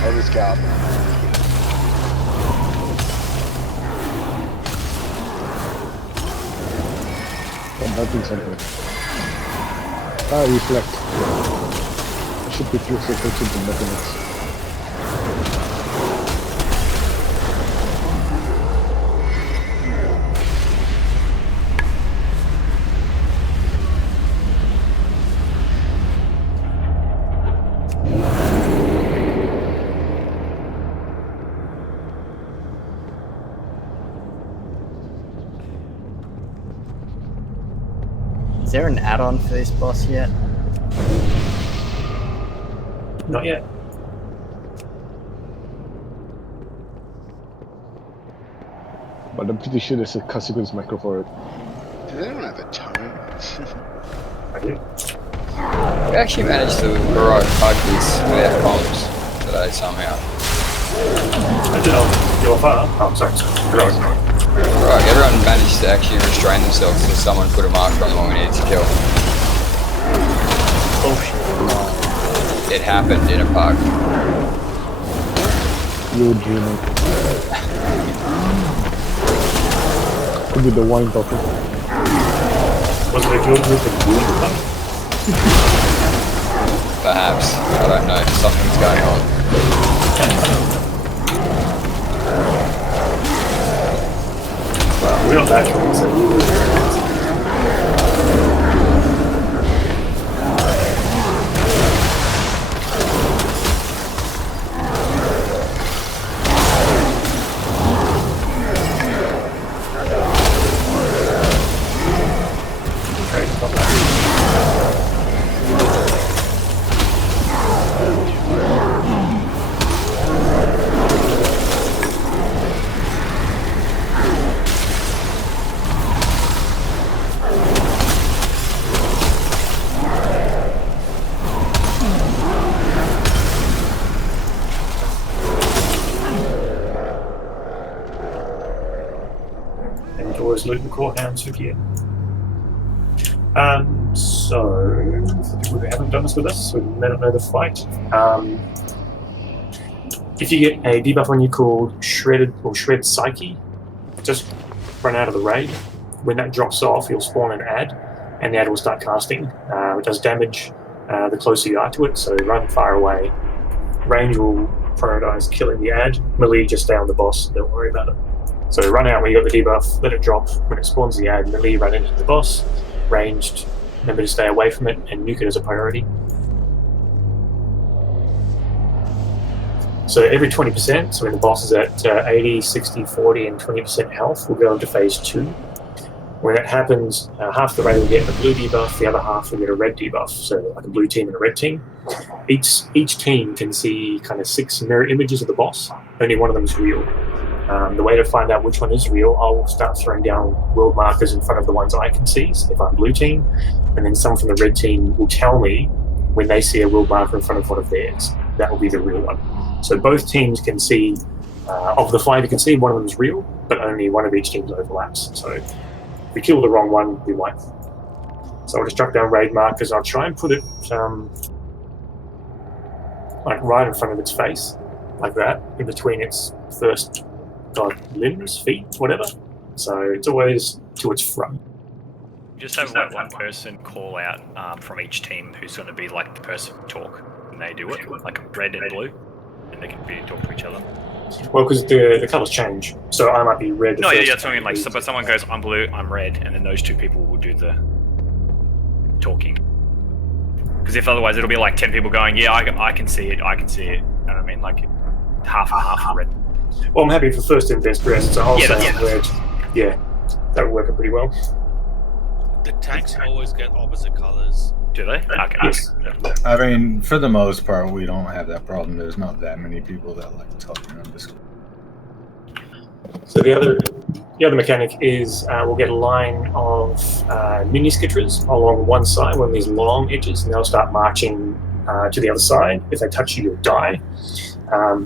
I'll just scout. I'm helping something. Reflect. I should be through circuits and mechanics. Is there an add-on for this boss yet? Not yet. But I'm pretty sure there's a consequence macro for it. Does anyone have a tome? I do. We actually managed to heroic bug this without comms today somehow. I did on your far. Oh, sorry. Heroic. Right, everyone managed to actually restrain themselves so someone put a marker on the one we needed to kill. Oh shit. It happened in a park. You're dreaming. Could be the wine talking. Was it a guild group of blue? Perhaps. I don't know. Something's going on. We're not naturally, so always loot the courthouse here. So, for people who haven't done this with us, who may not know the fight, if you get a debuff on you called Shredded or Shred Psyche, just run out of the raid. When that drops off, you'll spawn an ad, and the ad will start casting. It does damage the closer you are to it, so run far away. Range will prioritize killing the ad. Melee, just stay on the boss, don't worry about it. So run out when you got the debuff, let it drop. When it spawns the ad, melee, run into the boss. Ranged, remember to stay away from it and nuke it as a priority. So every 20%, so when the boss is at 80, 60, 40 and 20% health, we'll go into phase 2. When that happens, half the raid will get a blue debuff, the other half will get a red debuff, so like a blue team and a red team. Each team can see kind of 6 mirror images of the boss, only one of them is real. The way to find out which one is real, I'll start throwing down world markers in front of the ones I can see, so if I'm blue team, and then some from the red team will tell me when they see a world marker in front of one of theirs. That will be the real one. So both teams can see, of the 5 you can see, one of them is real, but only one of each team overlaps. So if we kill the wrong one, we might. So I'll just drop down raid markers. I'll try and put it like right in front of its face, like that, in between its first limbs, feet, whatever. So it's always to its front. Just have like one person call out from each team who's going to be like the person talk when they do it, like red and blue, and they can be talk to each other. Well, because the colours change, so I might be red. No, yeah, that's what I mean. Like, but someone goes, "I'm blue, I'm red," and then those 2 people will do the talking. Because if otherwise, it'll be like 10 people going, "Yeah, I can see it, I can see it." You know what I mean? Like half and half red. Well, I'm happy for first in best rest, so I'll say I'm red. Yeah, that would work out pretty well. The tanks always get opposite colors. Do they? Okay. Yes. I mean, for the most part, we don't have that problem. There's not that many people that like talking on Discord. So the other mechanic is we'll get a line of mini skitters along one side, one of these long edges, and they'll start marching to the other side. If they touch you, you'll die.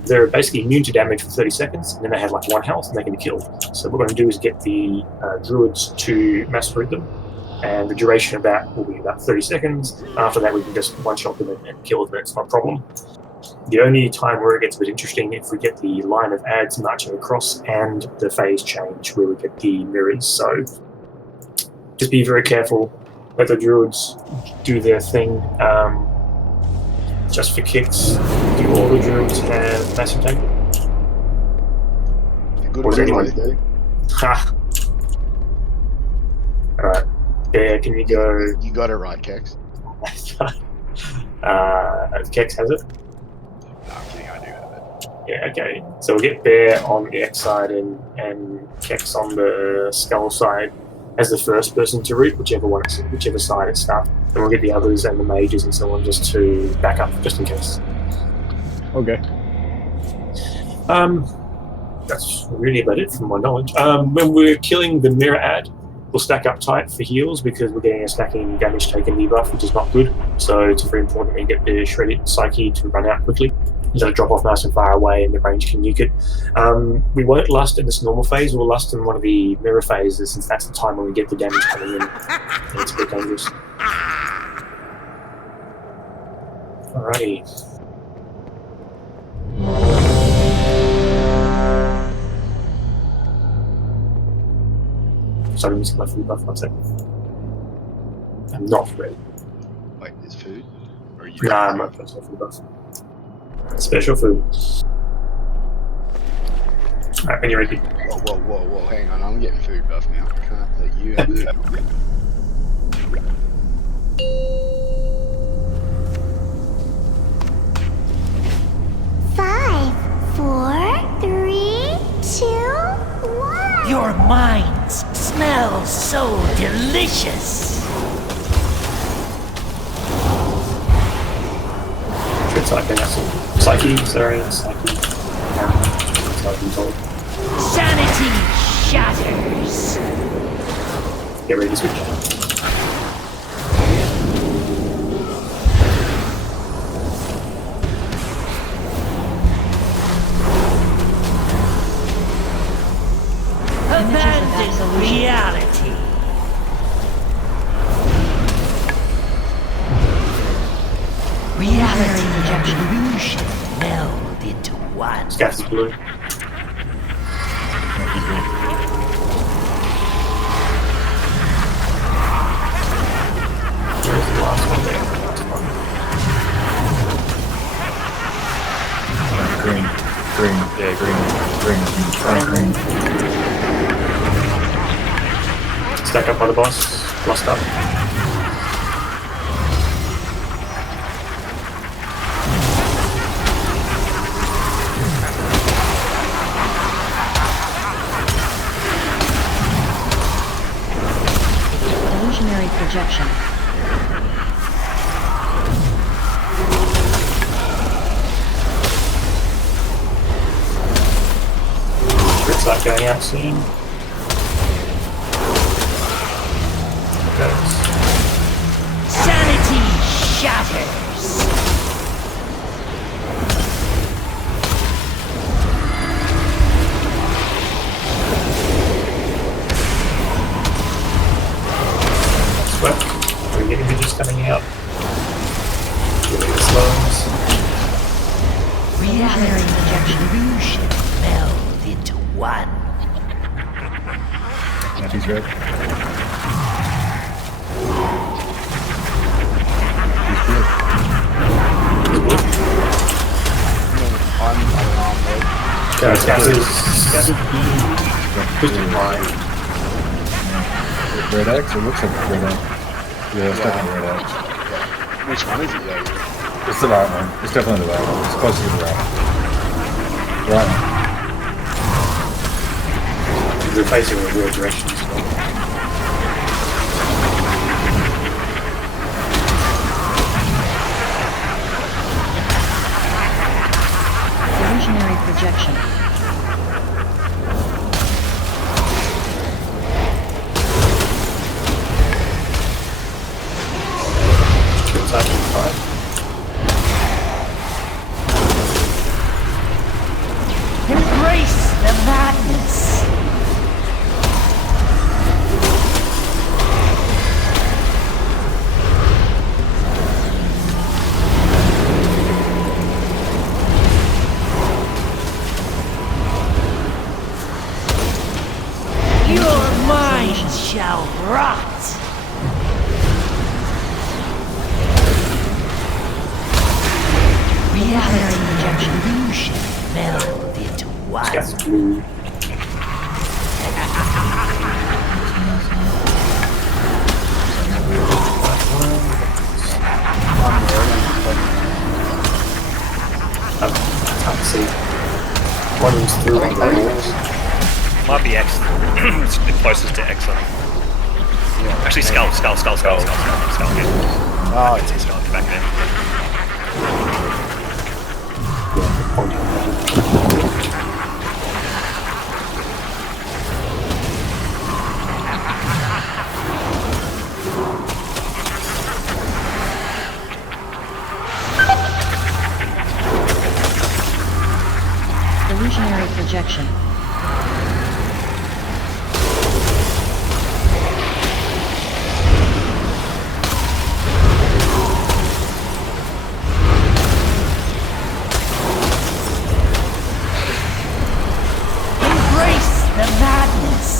They're basically immune to damage for 30 seconds, and then they have like 1 health and they can be killed. So what we're going to do is get the druids to mass root them, and the duration of that will be about 30 seconds. After that, we can just one-shot them and kill them. It's not a problem. The only time where it gets a bit interesting if we get the line of ads marching across and the phase change where we get the mirrors. So just be very careful. Let the druids do their thing. Just for kicks, do all the druids have massive tangle? Good Or is one, anyone? anyway. Ha! Alright. Yeah, can you go... You got it right, Kex. Kex has it? No, I'm kidding, I do have it. Yeah, okay. So we'll get Bear on the X side and Kex on the Skull side as the first person to root, whichever side it starts. And we'll get the others and the mages and so on just to back up, just in case. Okay. That's really about it from my knowledge. When we're killing the mirror ad, we'll stack up tight for heals because we're getting a stacking damage taken debuff, which is not good. So it's very important we get the shredded psyche to run out quickly. It'll drop off nice and far away and the range can nuke it. We won't lust in this normal phase, we'll lust in one of the mirror phases since that's the time when we get the damage coming in. And it's a bit dangerous. Alrighty. Sorry, I'm missing my food buff, 1 second. I'm not ready. Wait, there's food? Or are you Nah, I'm not personal food buff. Special food. Alright, when you're ready. Whoa, hang on, I'm getting food buff now. I can't let you have it. 5, 4, 3, 2, 1. Your minds smell so delicious. Should Psyche have some. Psyche. Sanity shatters. Get ready to switch. Abandon reality. Reality and illusion meld into one. Scaff is blue. Where's the last one there? Green. Yeah, green. Stack up by the boss. Lost up. Illusionary projection. It's not going out soon. Sanity shatters. Swept. We're getting images coming out. Getting the slows. Reality and illusion meld into one. He's red. I'm red. Scaff is just in line. Red X? It looks like red X. Yeah, it's definitely red X. Which one is it though? It's the right one. It's definitely the right one. It's close to the right one. The right one. They're facing in weird directions. Illusionary projection. Embrace the madness. meld into one. That's blue. I can't see. One's through one of the walls. Might be X. It's the closest to X. Actually, skull. Yeah. Oh, I can see skull back there. Illusionary projection. Embrace the madness.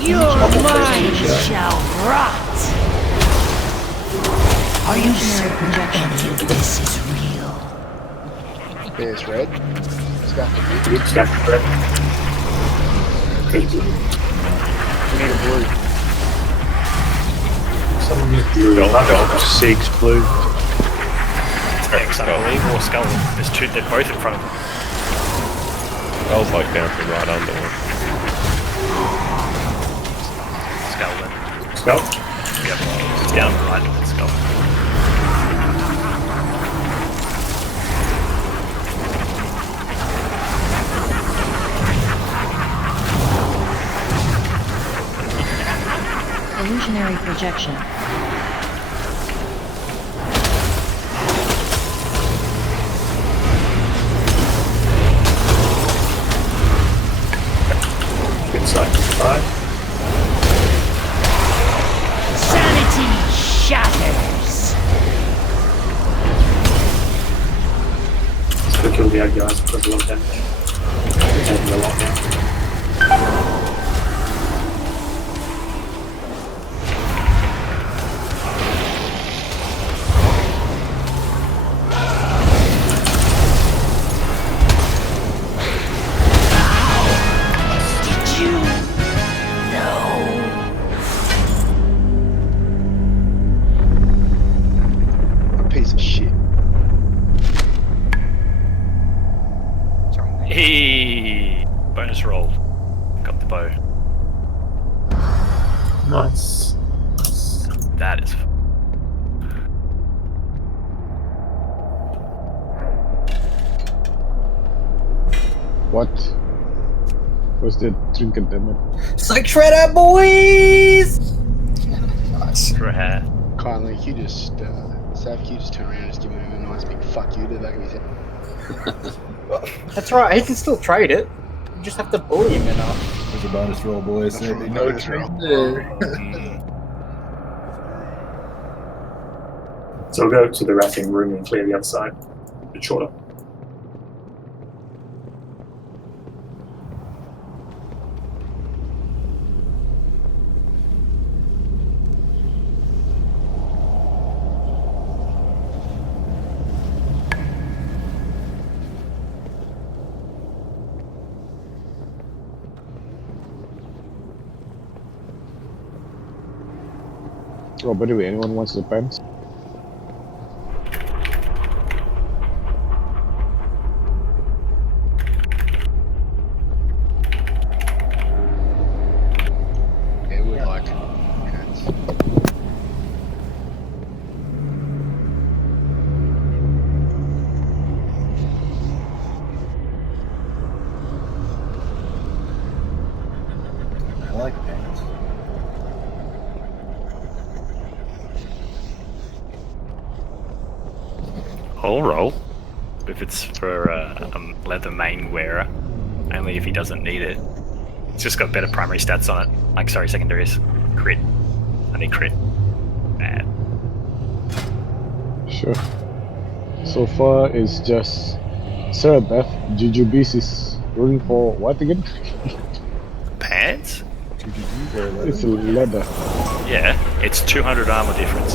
Your mind shall rot. Are you certain any of this is real? There's red. It's got the blue. It's got the red. Okay, blue. We need a blue. Someone needs blue. Don't. 6 blue. X, I believe, or skull. There's two. They're both in front of them. I was like bouncing right under one. Skull then. Skull? Yep. It's down right with the skull. Illusionary projection. Good side. 5. Sanity shatters. Still kill the other guys because a lot of damage. We're taking a lot now. Did you know? A piece of shit. Hey, bonus roll. Got the bow. Nice. That is. What? What's the trinket damage? Psych shredder, boys! Nice. Rare. Kindly, you just, Sav, you just turn around and just give him a nice big fuck you to the back of his head. That's right, he can still trade it. You just have to bully him enough. There's a bonus roll, boys. That's right, No bonus roll. So we'll go to the rafting room and clear the other side. A bit shorter. Oh, by the way, anyone wants the pants? Yeah, we would like cats. I like pants. I'll roll. If it's for a leather main wearer, only if he doesn't need it. It's just got better primary stats on it. Like, sorry, secondaries. Crit. I need crit. Bad. Sure. So far, it's just Sir Beth, Juju Beast is looking for what again? Pants? It's a leather. Yeah, it's 200 armor difference.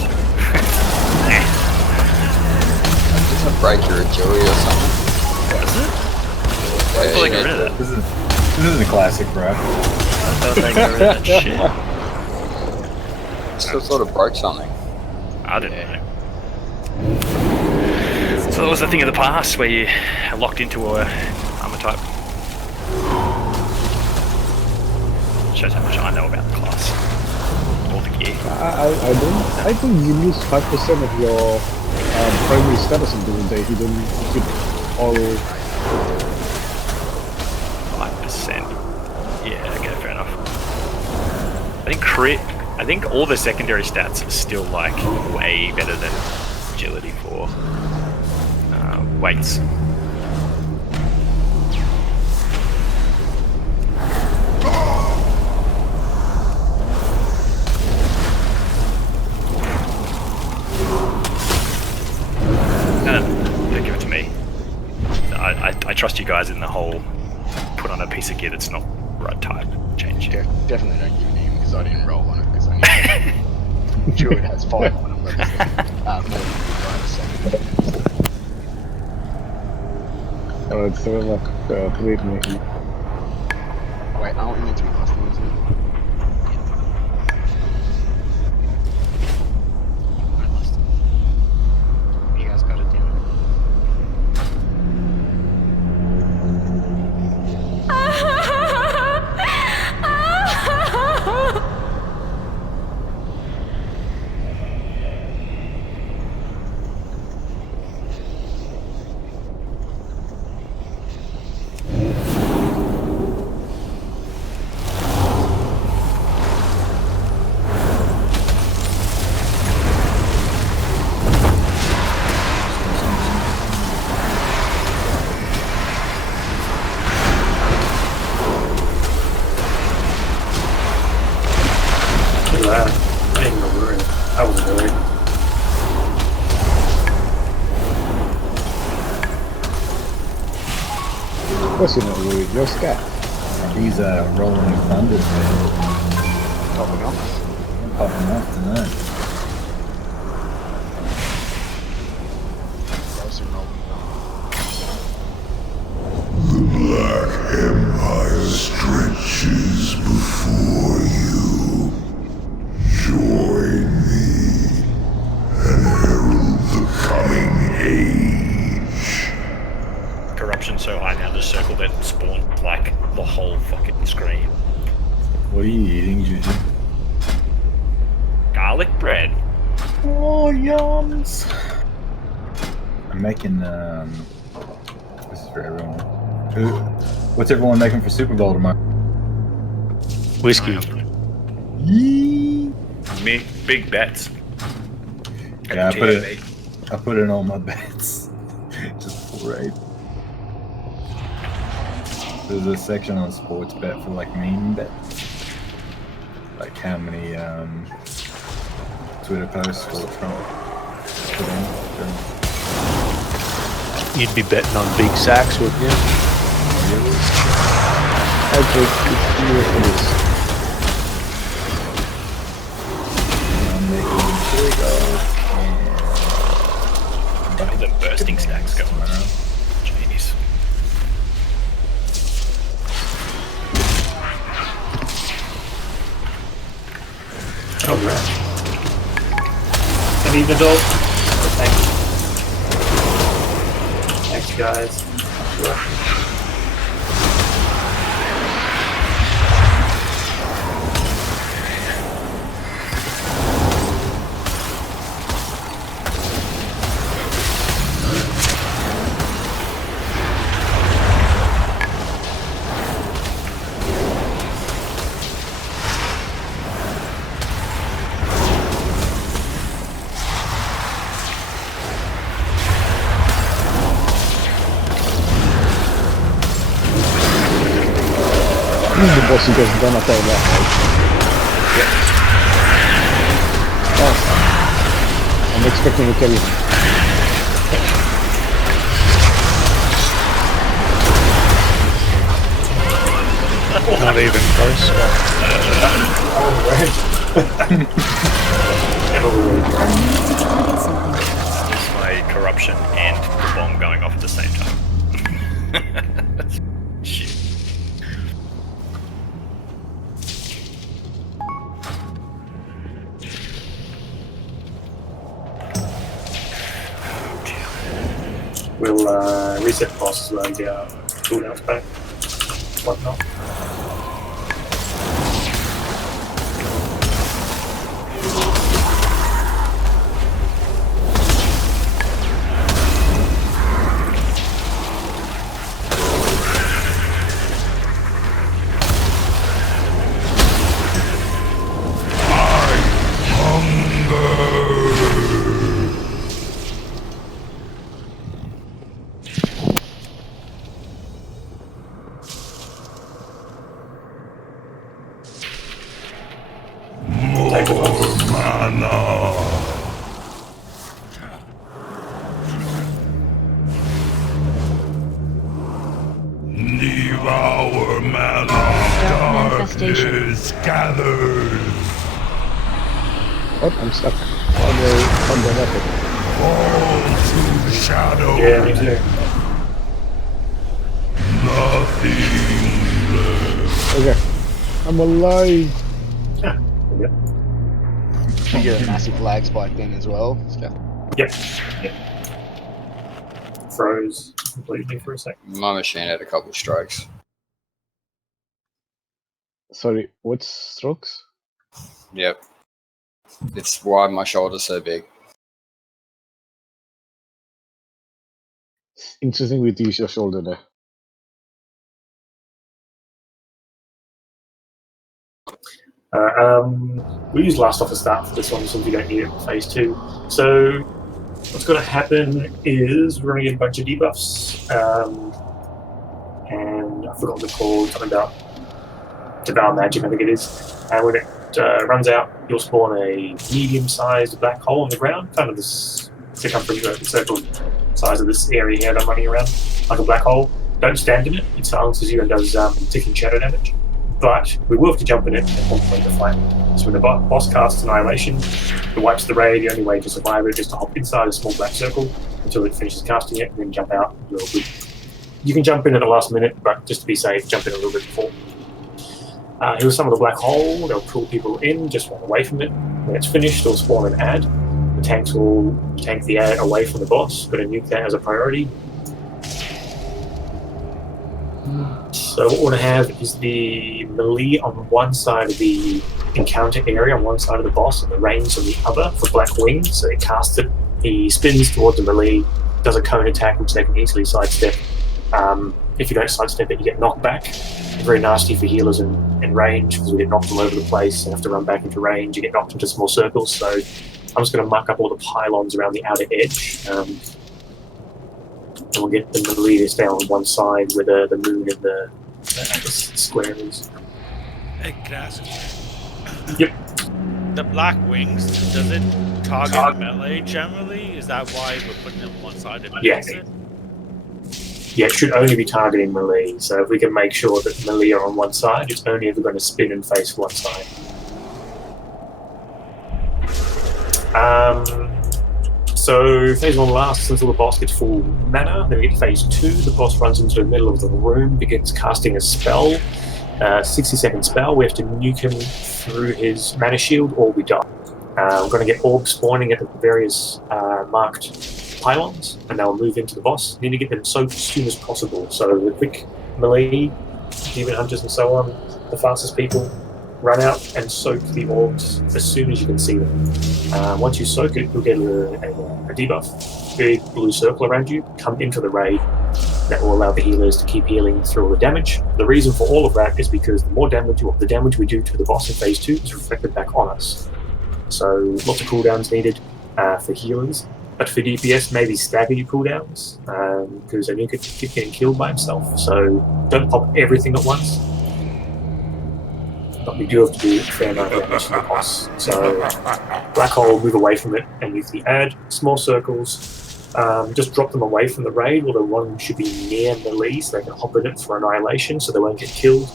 Does it break your agility or something? Does it? Yeah, I thought they you got need rid of that. This is a classic, bro. I thought they got rid of that shit. Still sort of broke something. I didn't know. So that was the thing of the past where you locked into a armor type. Shows how much I know about the class. All the gear. I don't. I think you lose 5% of your primary status on the day. You don't get all. 5%. Yeah, okay, fair enough. I think crit. I think all the secondary stats are still like way better than agility for weights. Yeah, give it to me. I trust you guys in the whole put on a piece of gear that's not right type change. Yeah, definitely don't give it to him because I didn't roll on it because I knew Druid has 5 on him. More than the It's sort of like great making. Wait, aren't we meant to be last one, isn't it? I lost it. You guys got it down. Of course, you know, you're scared. He's rolling thunder. Topping off. Popping off tonight. Also rolling. Black Empire stretches before you. Join me and herald the coming age. Corruption so high now, the circle that spawned like the whole fucking screen. What are you eating, Juju? Garlic bread. Oh, yums! I'm making, this is for everyone. What's everyone making for Super Bowl tomorrow? Whiskey. Yee! Big bets. Yeah, I put in all my bets. Just right. There's a section on sports bet for like meme bets. Like how many Twitter posts will Trump put in. You'd be betting on big sacks, wouldn't you? I think it's more for this. I'm making big odds. The bursting stacks going. Jeez. Oh, right. Any adult? Thank you. Thanks, guys. The boss you guys done attack that, right? Yeah. Oh. I'm expecting to kill him. Not even close. It's my corruption and the bomb going off at the same time. Shit. We'll reset the boss as well and get our cooldowns back. Whatnot. Devour mana. Manifestation. Darkness gathers. Oh, I'm stuck. On the weapon. Fall to shadow. Yeah, me too. Nothing left. Okay. I'm alive. Yeah. You get a massive lag spike then as well. So, Yep. Froze completely for a second. My machine had a couple strokes. Sorry, what's strokes? Yep. It's why my shoulder's so big. It's interesting with use your shoulder there. We use last off the start for this one since we don't need it for phase 2. So what's going to happen is we're going to get a bunch of debuffs, and I forgot what they're called, something about Devour Magic, I think it is. And when it runs out, you'll spawn a medium-sized black hole on the ground, kind of this circumference, the circle size of this area here that I'm running around, like a black hole. Don't stand in it, it silences you and does ticking shadow damage. But we will have to jump in it at one point to fight. So when the boss casts Annihilation, it wipes the raid. The only way to survive it is just to hop inside a small black circle until it finishes casting it, and then jump out. You can jump in at the last minute, but just to be safe, jump in a little bit before. Here's some of the black hole. They'll pull people in, just run away from it. When it's finished, they'll spawn an ad. The tanks will tank the ad away from the boss, but a nuke that as a priority. So what we want to have is the melee on one side of the encounter area, on one side of the boss, and the range on the other for Black Wing. So it casts it, he spins towards the melee, does a cone attack, which they can easily sidestep. If you don't sidestep it, you get knocked back. Very nasty for healers in range, because we get knocked all over the place and have to run back into range. You get knocked into small circles, so I'm just going to mark up all the pylons around the outer edge. And we'll get the melee to stay on one side where the moon and the square is. Hey, can I ask you? Yep. The black wings, does it target melee generally? Is that why we're putting it on one side of Yeah. it? Yeah, it should only be targeting melee. So if we can make sure that melee are on one side, it's only ever going to spin and face one side. So phase 1 lasts until the boss gets full mana. Then we get phase 2. The boss runs into the middle of the room, begins casting a spell. 60-second spell. We have to nuke him through his mana shield, or we die. We're going to get orbs spawning at the various marked pylons, and they'll move into the boss. You need to get them so soon as possible. So the quick melee, demon hunters and so on, the fastest people, run out and soak the orbs as soon as you can see them. Once you soak it, you'll get a debuff, big blue circle around you, come into the raid. That will allow the healers to keep healing through all the damage. The reason for all of that is because the more damage, the damage we do to the boss in phase 2 is reflected back on us. So lots of cooldowns needed for healers. But for DPS, maybe stagger your cooldowns, because then you could keep getting killed by himself. So don't pop everything at once. But we do have to do a fair amount of damage to the boss. So black hole, move away from it, and use the add. Small circles, just drop them away from the raid, although one should be near melee, so they can hop in it for annihilation, so they won't get killed.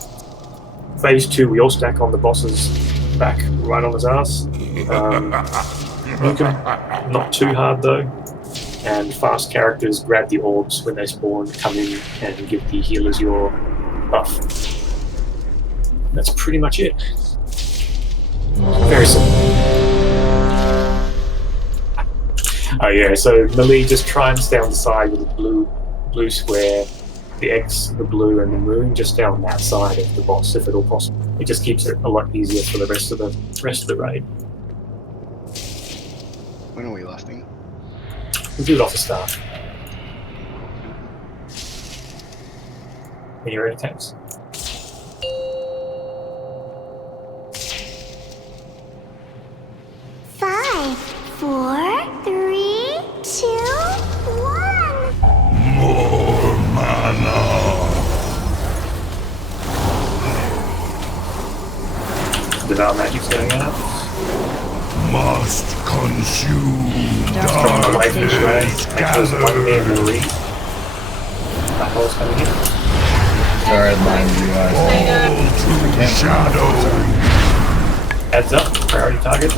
phase 2, we all stack on the boss's back, right on his ass. Nuke him, not too hard though. And fast characters grab the orbs when they spawn, come in and give the healers your buff. That's pretty much it. Very simple. Oh yeah, so melee, just try and stay on the side with the blue square, the X, the blue, and the moon, just down that side of the boss, if at all possible. It just keeps it a lot easier for the rest of the raid. When are we lasting? We'll do it off the start. When you're ready, tanks. Five, 4, 3, 2, 1. More mana. Devour magic's going out. Must consume. Strong away from the raid. Make sure there's one there melee. That hole's coming in. Sorry, mind you guys. Shadow. Heads up, priority target.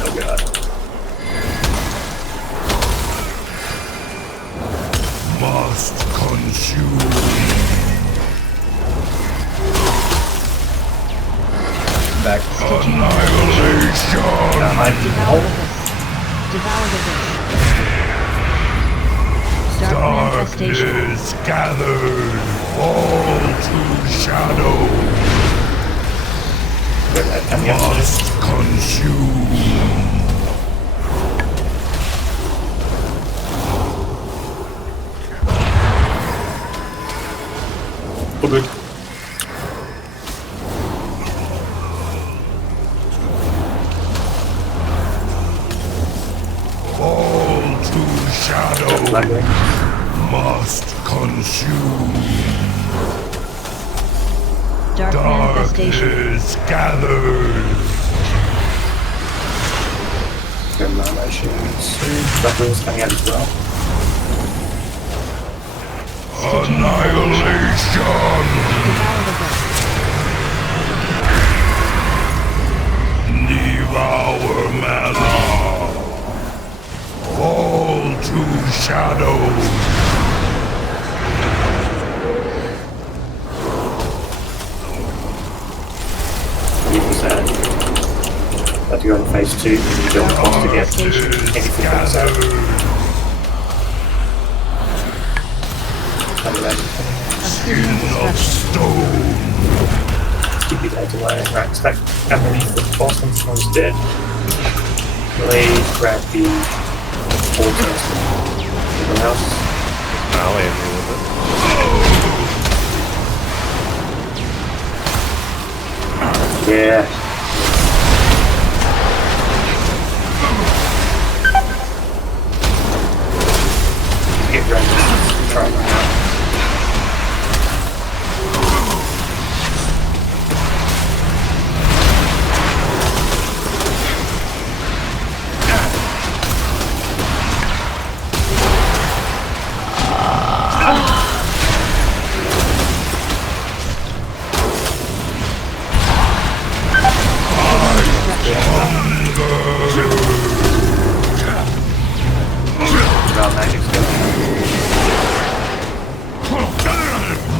Oh god. Must consume. Back. Annihilation. Devour the Dark manifestation. Darkness gathered. Fall to shadow. Must consume. Oh good. Fall to shadow. Must consume. Dark manifestation. Darkness gathered. Annihilation soon. Buffalo's coming out as well. Annihilation. Devour mana. Fall to shadow. About to go into phase 2 because you don't want to get anything from the side. Skin of stone. Keep your heads away. Right, stack underneath the boss when someone's dead. Blade, grab the portals. Anyone else? I'll hit me with it. Yeah. Get ready. Try it out.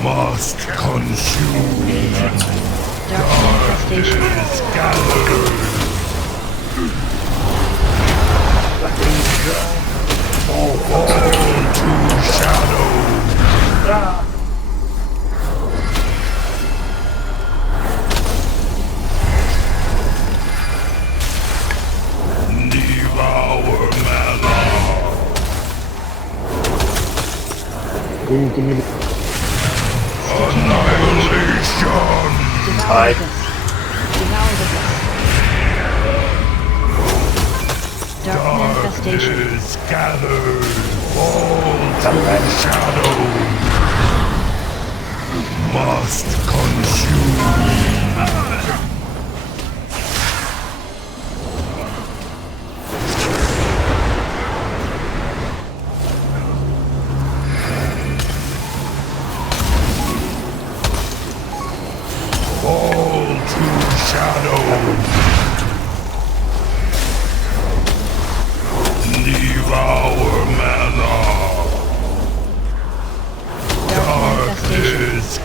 Must consume. Dark manifestation. Darkness gathered. Fall to shadow. Devour mana. Annihilation. Devour the Dark manifestation. Darkness gathered. Fall to shadow. Must consume.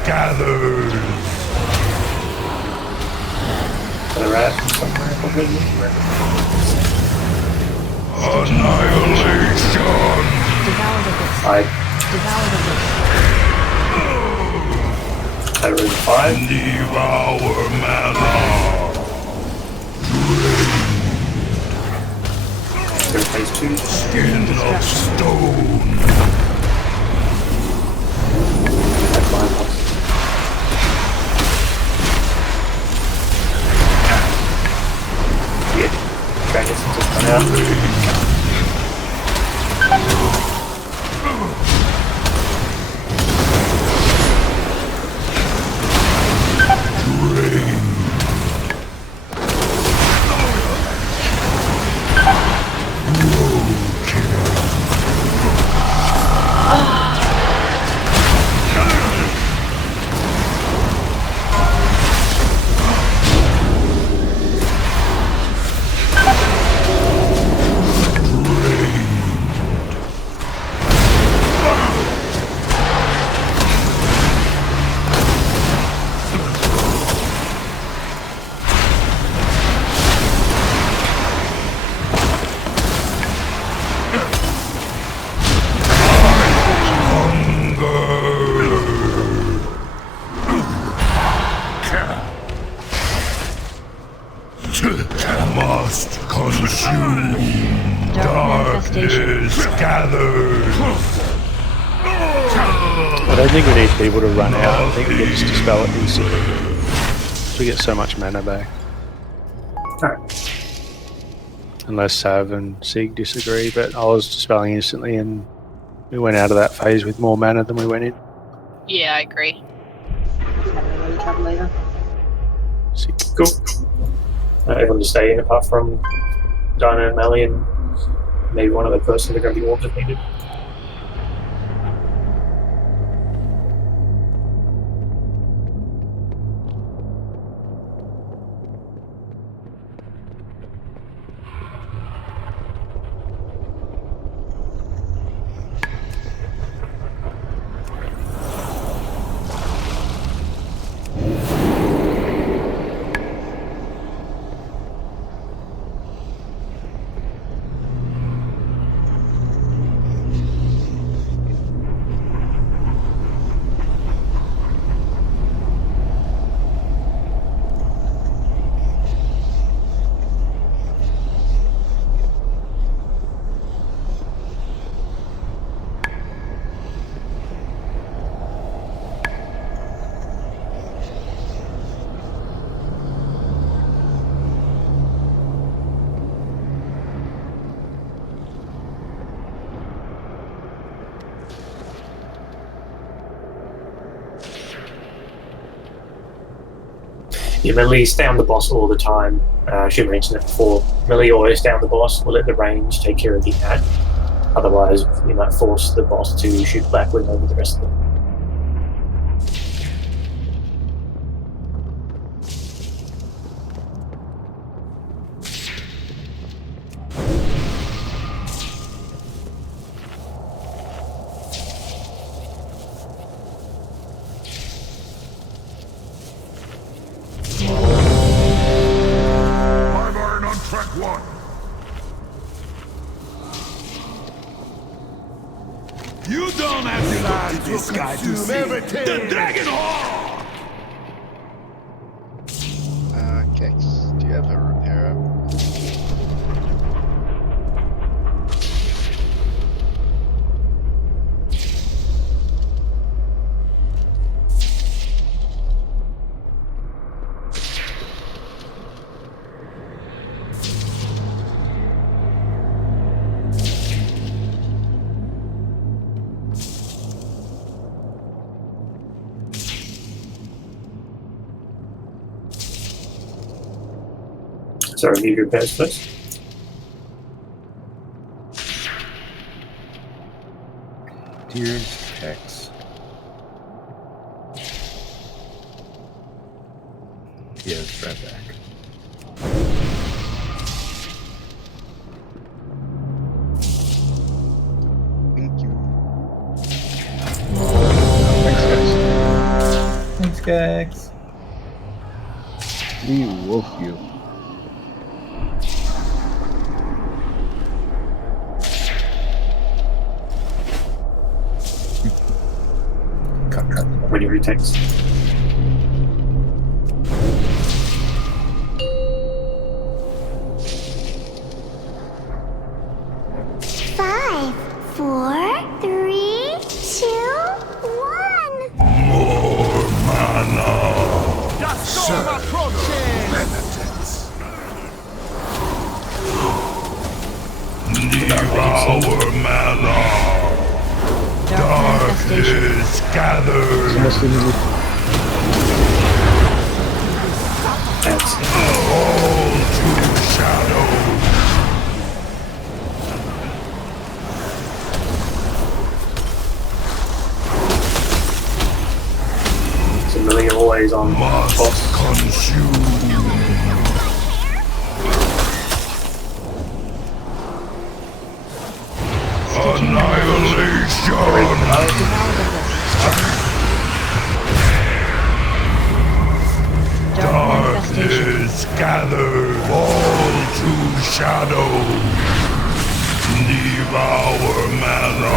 gathers. They're at somewhere probably. Annihilation. Devour the beast. I Devour the beast. room 5. Devour mana. Go phase 2. Skin of stone. That's mine. Yeah. Dragons just run out. Must consume. Darkness gathers. I don't think we need people to run out. I think we can just dispel it instantly. We get so much mana back. Alright. Unless Sav and Sig disagree, but I was dispelling instantly and we went out of that phase with more mana than we went in. Yeah, I agree. Cool. Everyone just stay in apart from Dinah and Mally and maybe one other person to grab the orbs if needed. Yeah, Melee, stay on the boss all the time. I should mention it before. Melee always stay on the boss. We'll let the range take care of the ad. Otherwise, you might force the boss to shoot backward over the rest of them. You don't have to lie to this guy to see everything. The Dragon Hawk! Kex, do you have a repairer? Sorry, leave your repairs first. Dear Kex. Yes, right back. Thank you. Thanks, guys. Gex. We wolf you. When you retext. Five, 4, 3, 2, 1. More mana. Serve penitence. Devour mana. Darkness gathers. All to shadow. So Millie always on boss. Consume. Darkness gathered, all to shadow. Devour mana.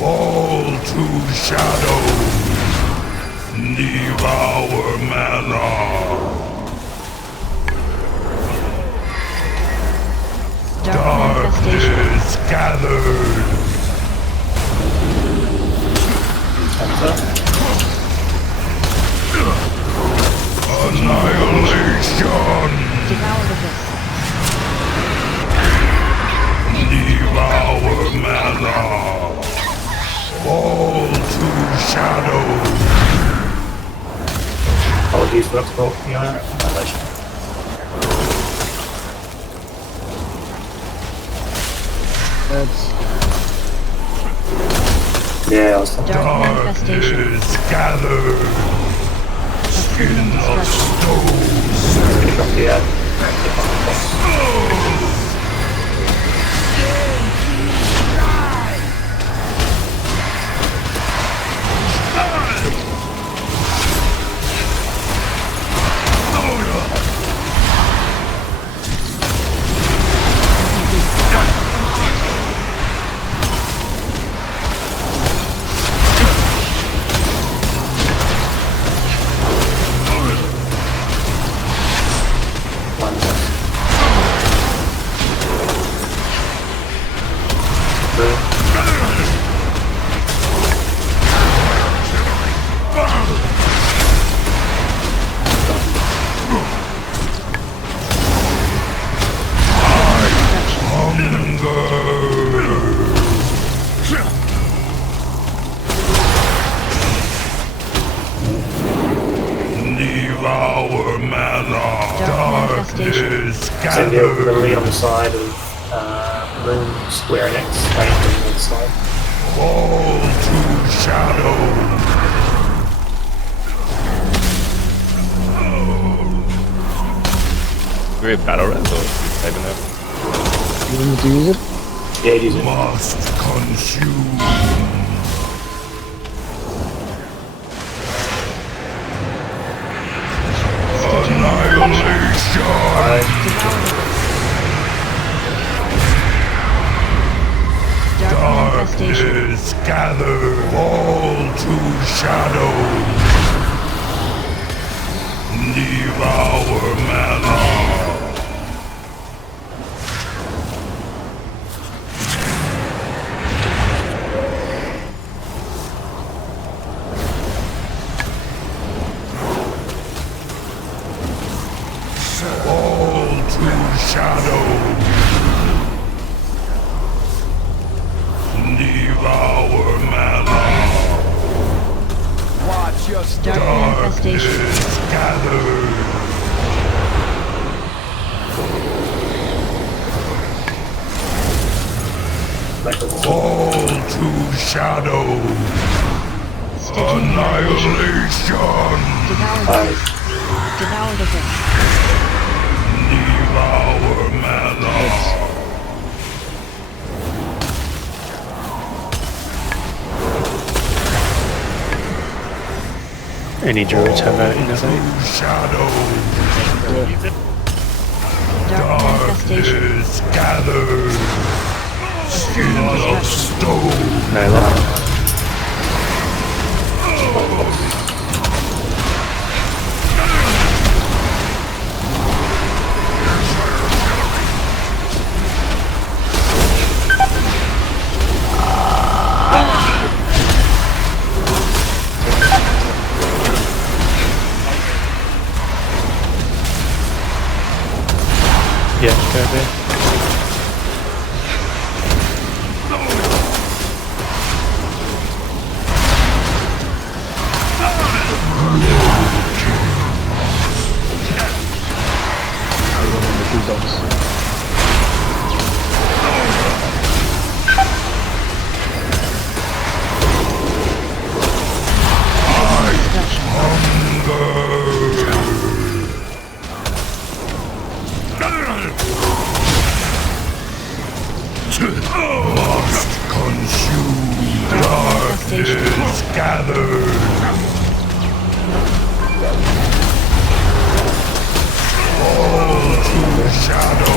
Fall to shadow. Devour mana. Darkness gathered. Annihilation. Devour mana. Fall to shadow. Apologies for that, Annihilation. Yeah, I was Darkness gathered. Skin of stone. Yeah. Devour mana. Darkness Send you gathered. Lily on the side of Moon Square next. On the side. Fall to shadow. Do we have battle res or saving that? You want to use it? Yeah, use it. Must consume. Darkness gathered, all to shadow. Devour mana. All to shadow. Devour mana. Watch your step. Darkness gathered. Fall to shadow. Annihilation! Devour the Beast. Devour Malak! Any druids have that innovate? Shadow! Dark Infestation. Is gathered! Skin of stone! No luck. Yeah, go there. Must consume darkness gathered. Fall to shadow.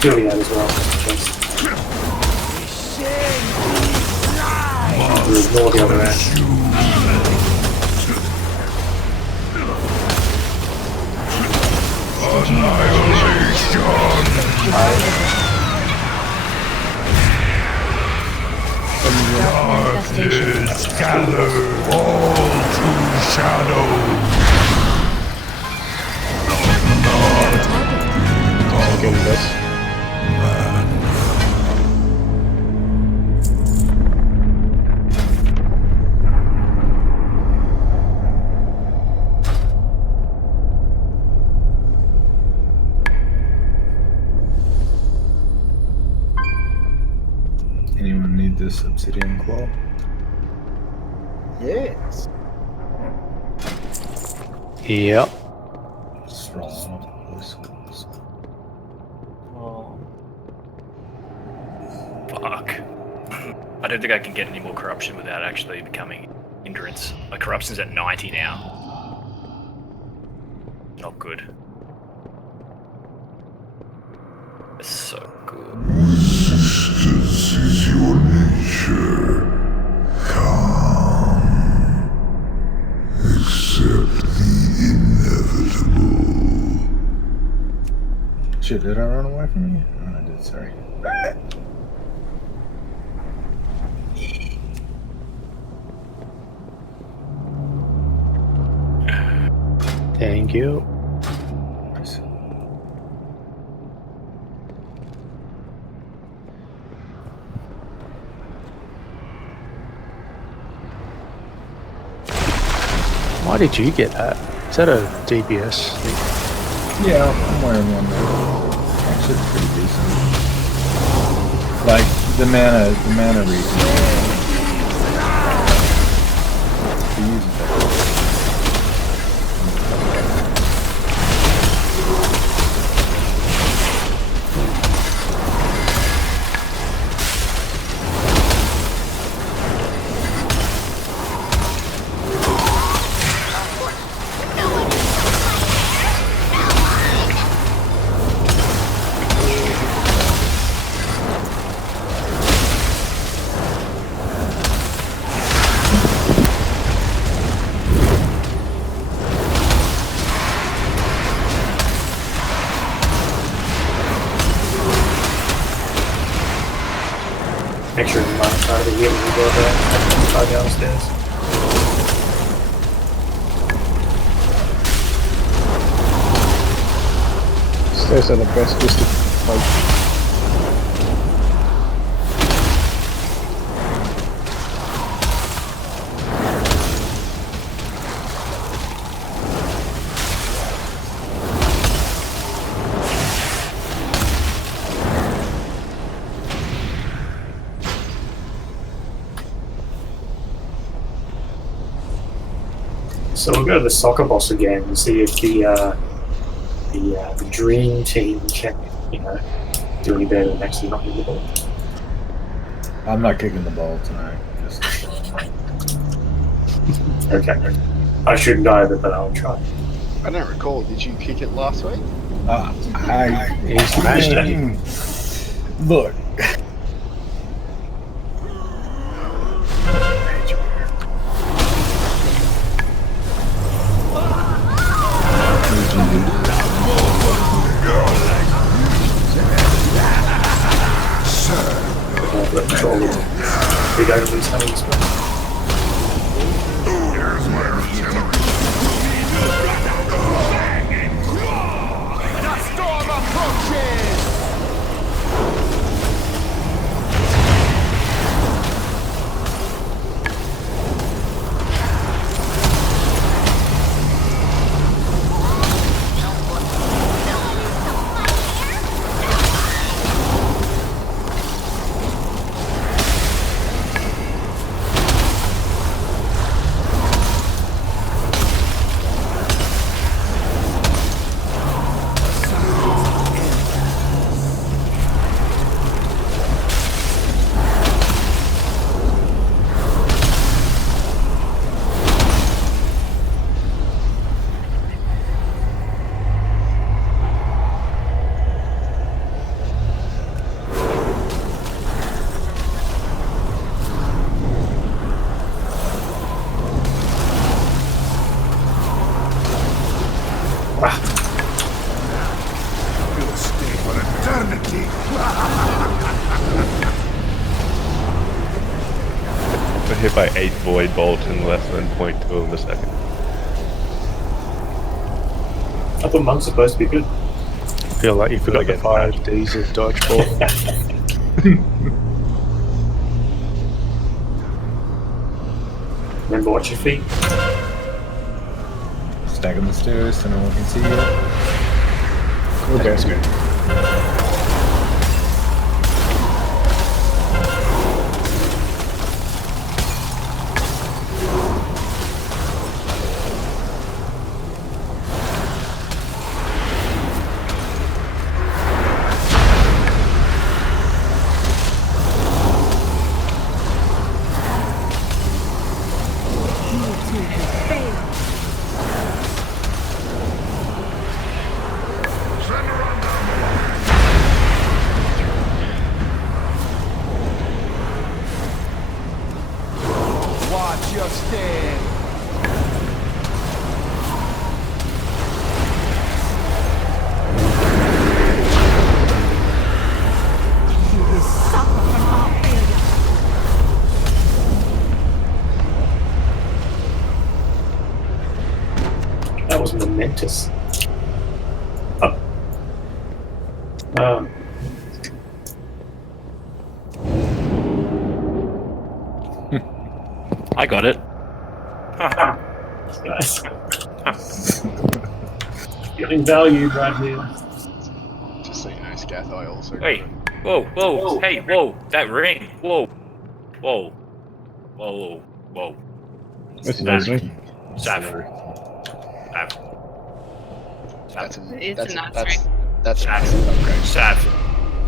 Doing that as well, just in case. We'll ignore the other end. Annihilation! Darkness gathered. All to shadow. Getting this. Anyone need this obsidian claw? Yes. Yep. Strong. Oh. Fuck. I don't think I can get any more corruption without actually becoming hindrance. My corruption's at 90 now. Not good. It's so good. This is your nature. Calm. Accept the inevitable. Shit, did I run away from you? Oh, I did, sorry. Thank you. Nice. Why did you get that? Is that a DPS thing? Yeah, I'm wearing one now. Actually, it's pretty decent. Like, the mana region. He uses that. Make sure you're not trying to heal when you go downstairs. Stairs are the best just to fight. So we'll go to the soccer boss again and see if the dream team can, do any better than actually knocking the ball. I'm not kicking the ball tonight. Just Okay. I shouldn't either, but I'll try. I don't recall. Did you kick it last week? He smashed it. Look. We go to these things. Storm approaches! Got hit by 8 void bolt in less than 0.2 of a second. I thought monks are supposed to be good. I feel like you forgot the 5 Ds of dodgeball. Remember, watch your feet. Stack on the stairs so no one can see you. Okay, that's good. Watch your stand. You will suffer from our failure. That was momentous. Oh. I got it. Nice. Feeling valued right here. Just so you know, Scath, I also. Hey, whoa, hey, whoa, that ring, whoa, whoa, whoa, whoa. That's amazing. Sav. That's It's that's a nice that's ring. that's Sav. upgrade.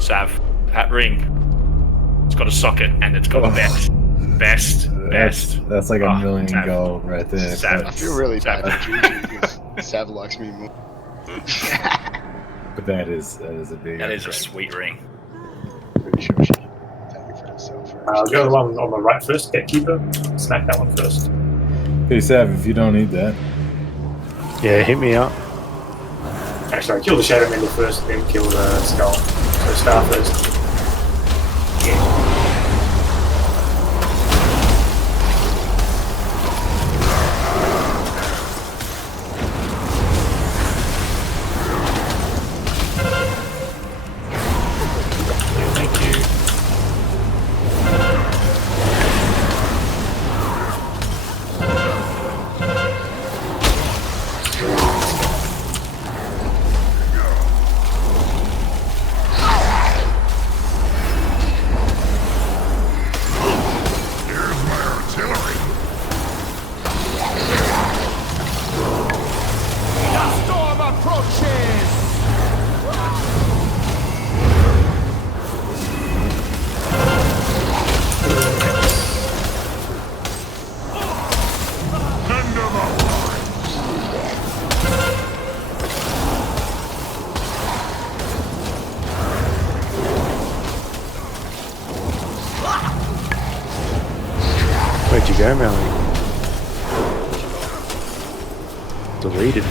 Sav, that ring. It's got a socket and it's got a best. That's like a million Sav. gold right there. Sav. I feel really bad for Juju because Sav likes me more. But that is a big. That is a sweet ring. Pretty sure she can take it for herself. I'll go along on the right first, Gatekeeper. Smack that one first. Hey Sav, if you don't need that. Yeah, hit me up. Actually, kill the Shadow Mender first, then kill the Skull. So Star first. Yeah. go, Melly. Deleted.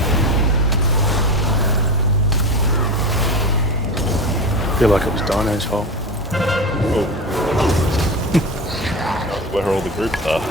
I feel like it was Dino's fault. Oh. That's where all the groups are.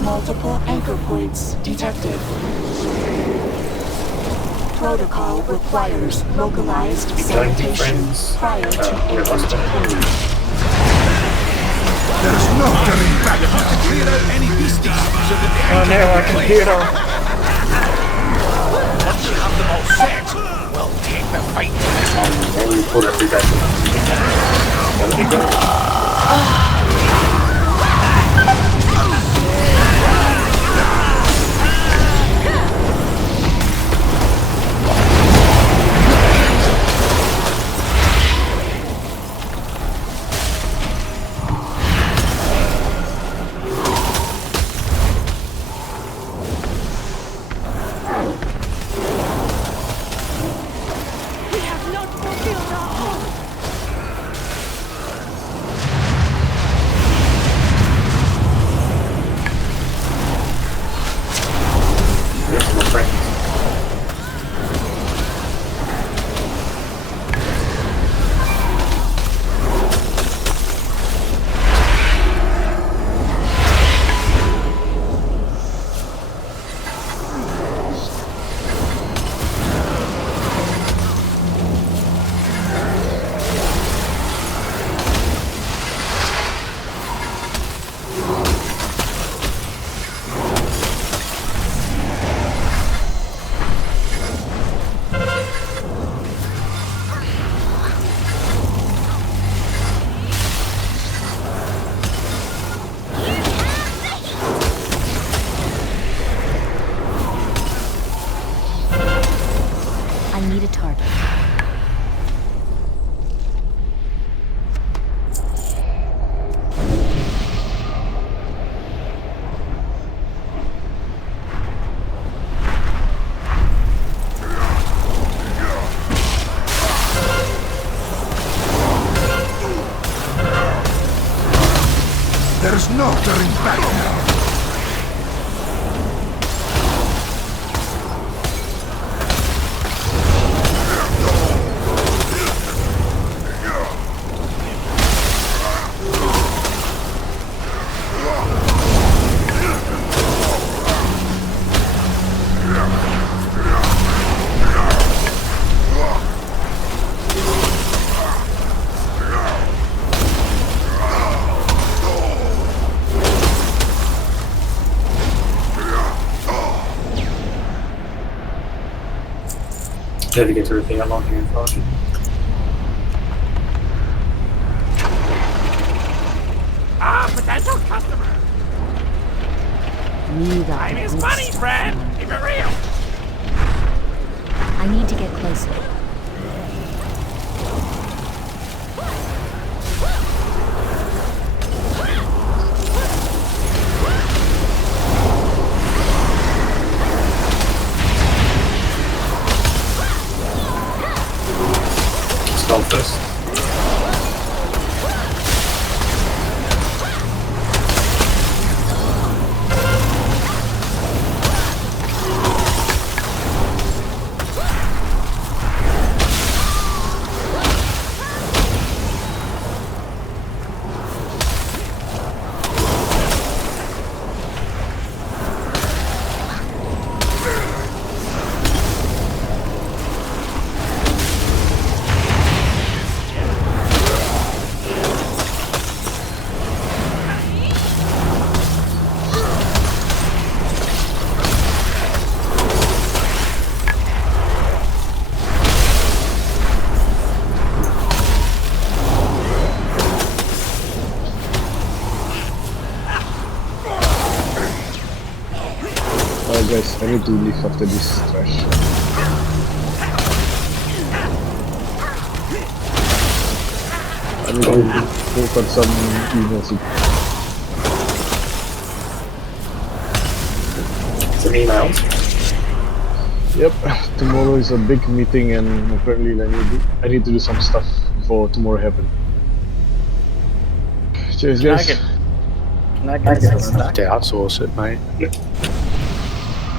Multiple anchor points detected. Protocol requires localized sanitation prior to implementation. There's no turning back. You have to clear out any beasties so that the Oh no, our computer. Once you have them all set, we'll take the fight to the top. And we pull that back. I need a target. There's no turning back now. Had to get to repeat that long here in Frost. Potential customer. Time is money, friend. Keep it real. I need to get closer. Stop this. guys, I need to leave after this trash. I need to work on some emails. Some emails. Yep, tomorrow is a big meeting and apparently I need to do some stuff before tomorrow happens. Cheers, guys. Can I get some Have to outsource it, mate.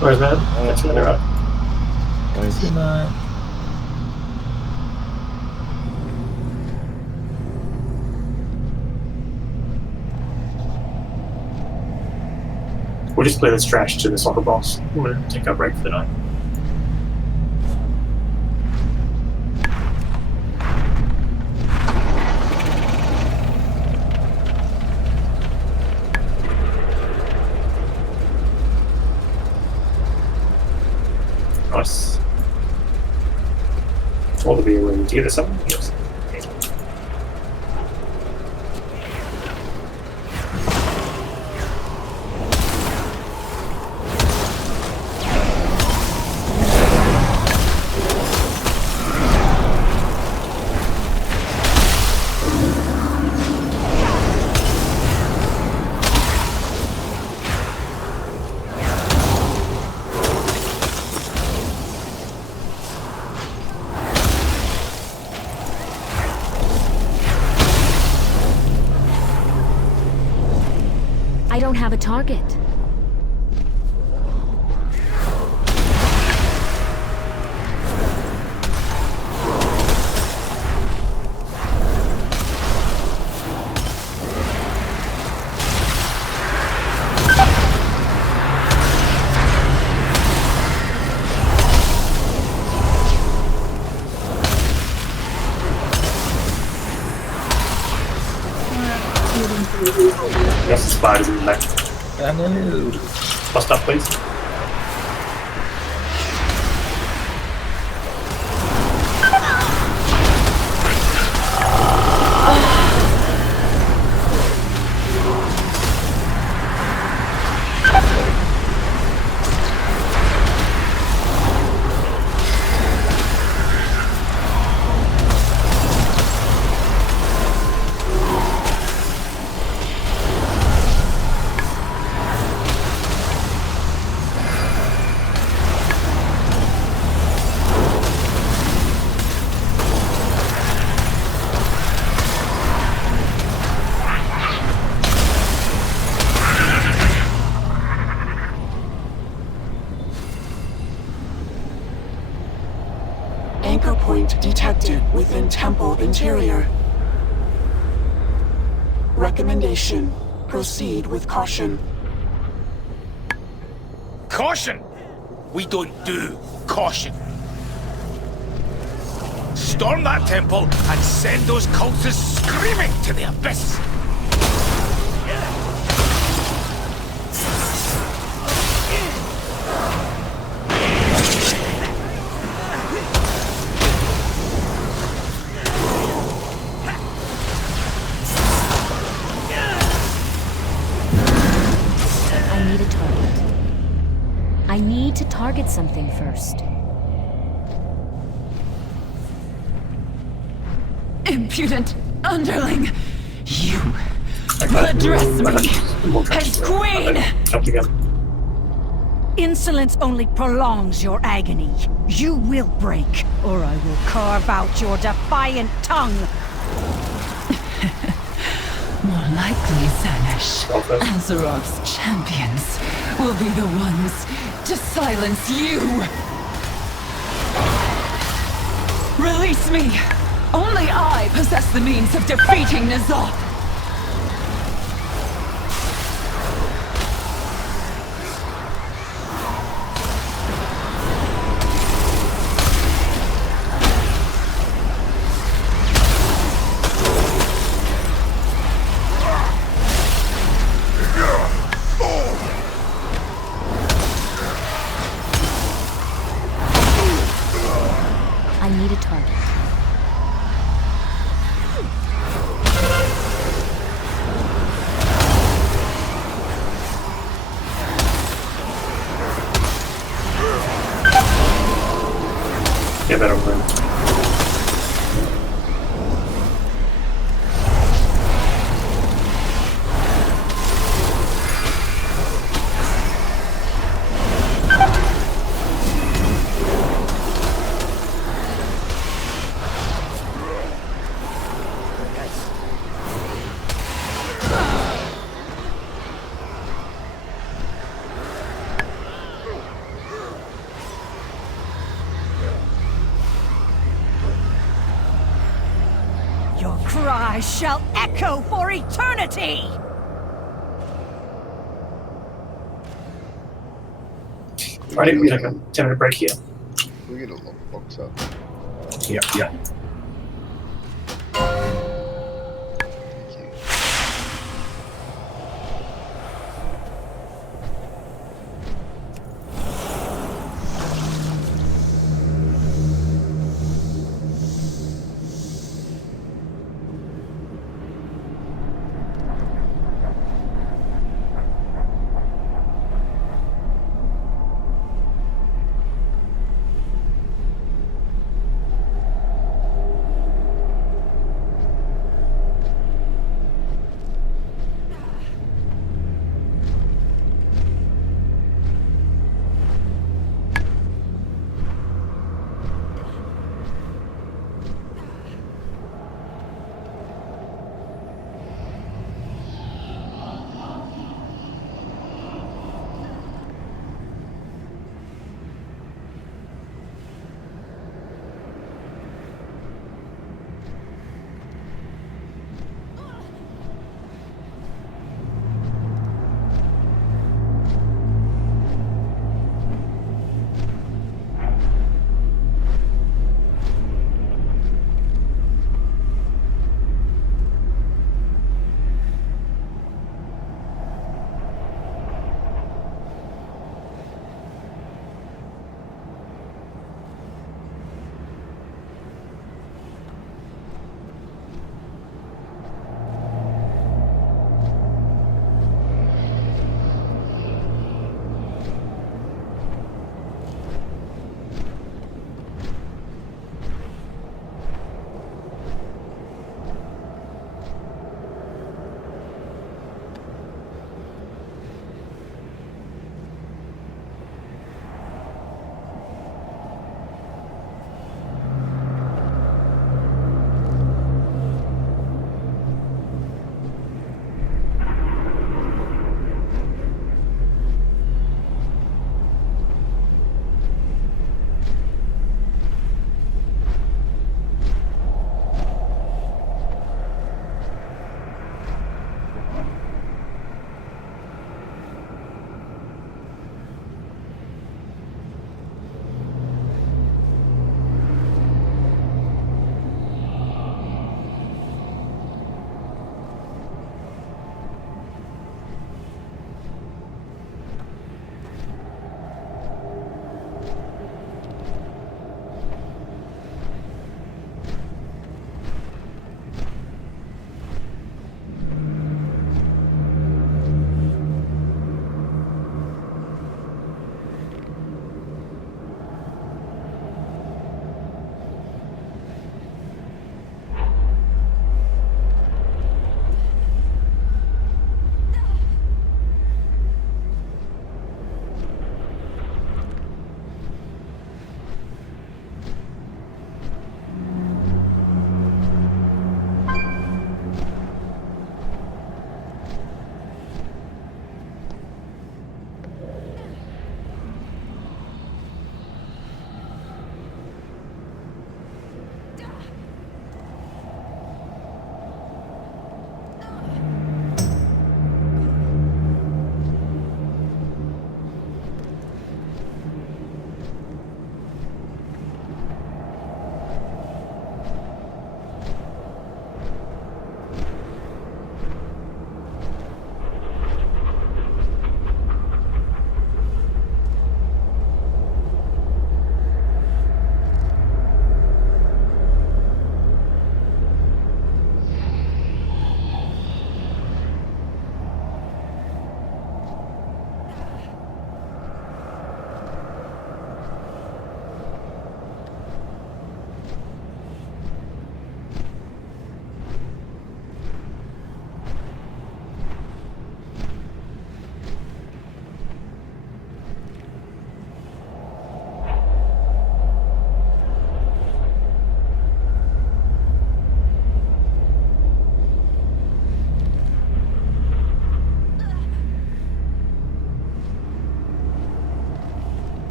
Where's man? Catch you later, right? Thanks. Good night. We'll just play this trash to the soccer boss. We're gonna take our break for the night. Nice. All the beer room. Do you get this up? Yes. I don't have a target. Yes, the spiders in the back. I know. Bust up, please. Anchor point detected within temple interior. Recommendation: proceed with caution. Caution! We don't do caution. Storm that temple and send those cultists screaming to the abyss! I need to target something first. Impudent underling! You will address me as queen! Insolence only prolongs your agony. You will break, or I will carve out your defiant tongue. More likely, Zanesh, Azeroth's champions will be the ones to silence you! Release me! Only I possess the means of defeating N'Zoth! I need a target. Get that over there. Your cry shall echo for eternity! Alright, we're gonna go 10-minute break here. We get a lockbox up. Yeah.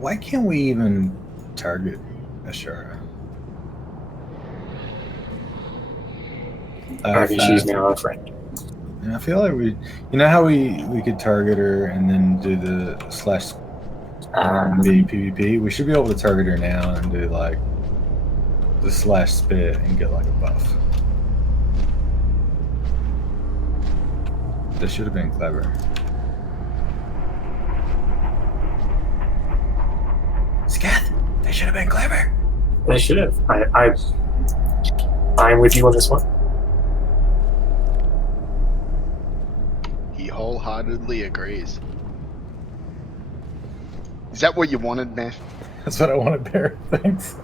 Why can't we even target Ashara? I think she's now our friend. And I feel like we, you know how we could target her and then do the slash B PvP. We should be able to target her now and do like the slash spit and get like a buff. That should have been clever. Scath, they should have been clever. They should have. I'm with you on this one. He wholeheartedly agrees. Is that what you wanted, Meth? That's what I wanted, Bear. Thanks.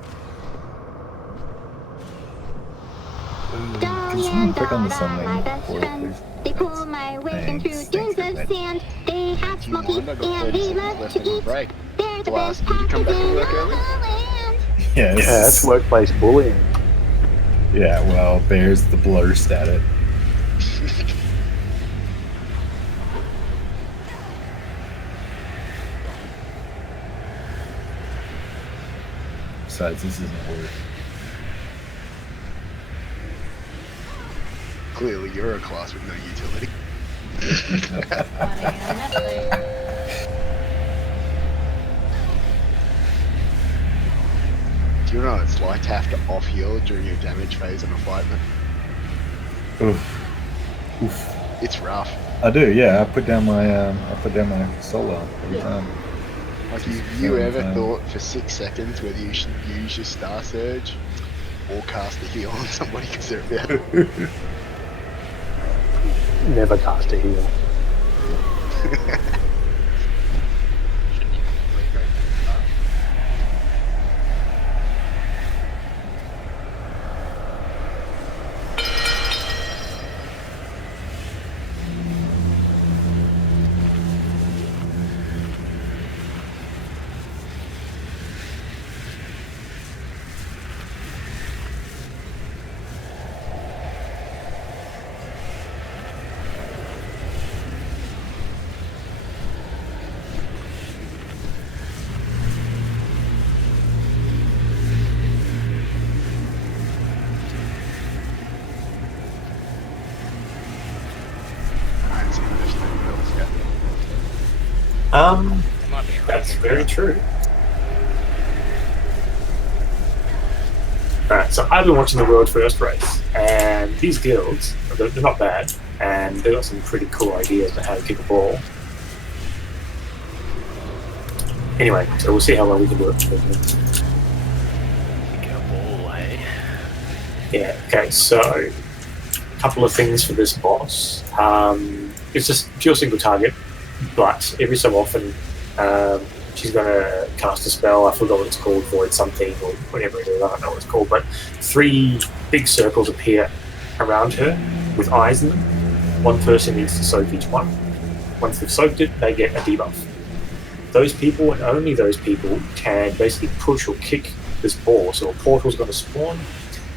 Can someone click on the thumbnail for it, please? They pull my weight into dunes of sand. They have smoky and they love to eat. They're the best packers in all the land. Yes. Yeah, that's workplace bullying. Yeah, well, Bear's the blurst at it. Besides, this isn't work. Clearly, you're a class with no utility. Do you know what it's like to have to off-heal during your damage phase in a fight, man? Oof. Oof. It's rough. I do, yeah. I put down my solo every time. Like, have you ever thought for 6 seconds whether you should use your Star Surge or cast a heal on somebody because they're about? Never cast a heal. That's very true. Alright, so I've been watching the World First race, and these guilds, they're not bad, and they've got some pretty cool ideas on how to kick a ball. Anyway, so we'll see how well we can do it. Kick a ball, eh? Yeah, okay, so a couple of things for this boss. It's just pure single target, but every so often she's going to cast a spell. I forgot what it's called, Void something, or whatever it is, I don't know what it's called, but 3 big circles appear around her with eyes in them. One person needs to soak each one. Once they've soaked it, they get a debuff. Those people, and only those people, can basically push or kick this ball. So a portal's going to spawn,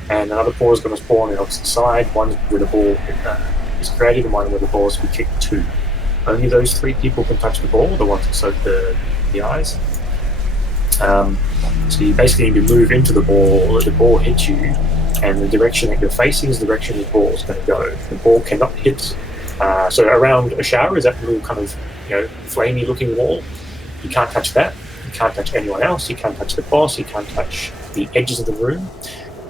and another portal is going to spawn on the opposite side, one where the ball is created and one where the ball is to be kicked to. Only those 3 people can touch the ball, the ones that soak the eyes. So you basically need to move into the ball, let the ball hit you, and the direction that you're facing is the direction the ball is going to go. The ball cannot hit. So around Ashara is that little kind of, flamey looking wall. You can't touch that. You can't touch anyone else. You can't touch the boss. You can't touch the edges of the room.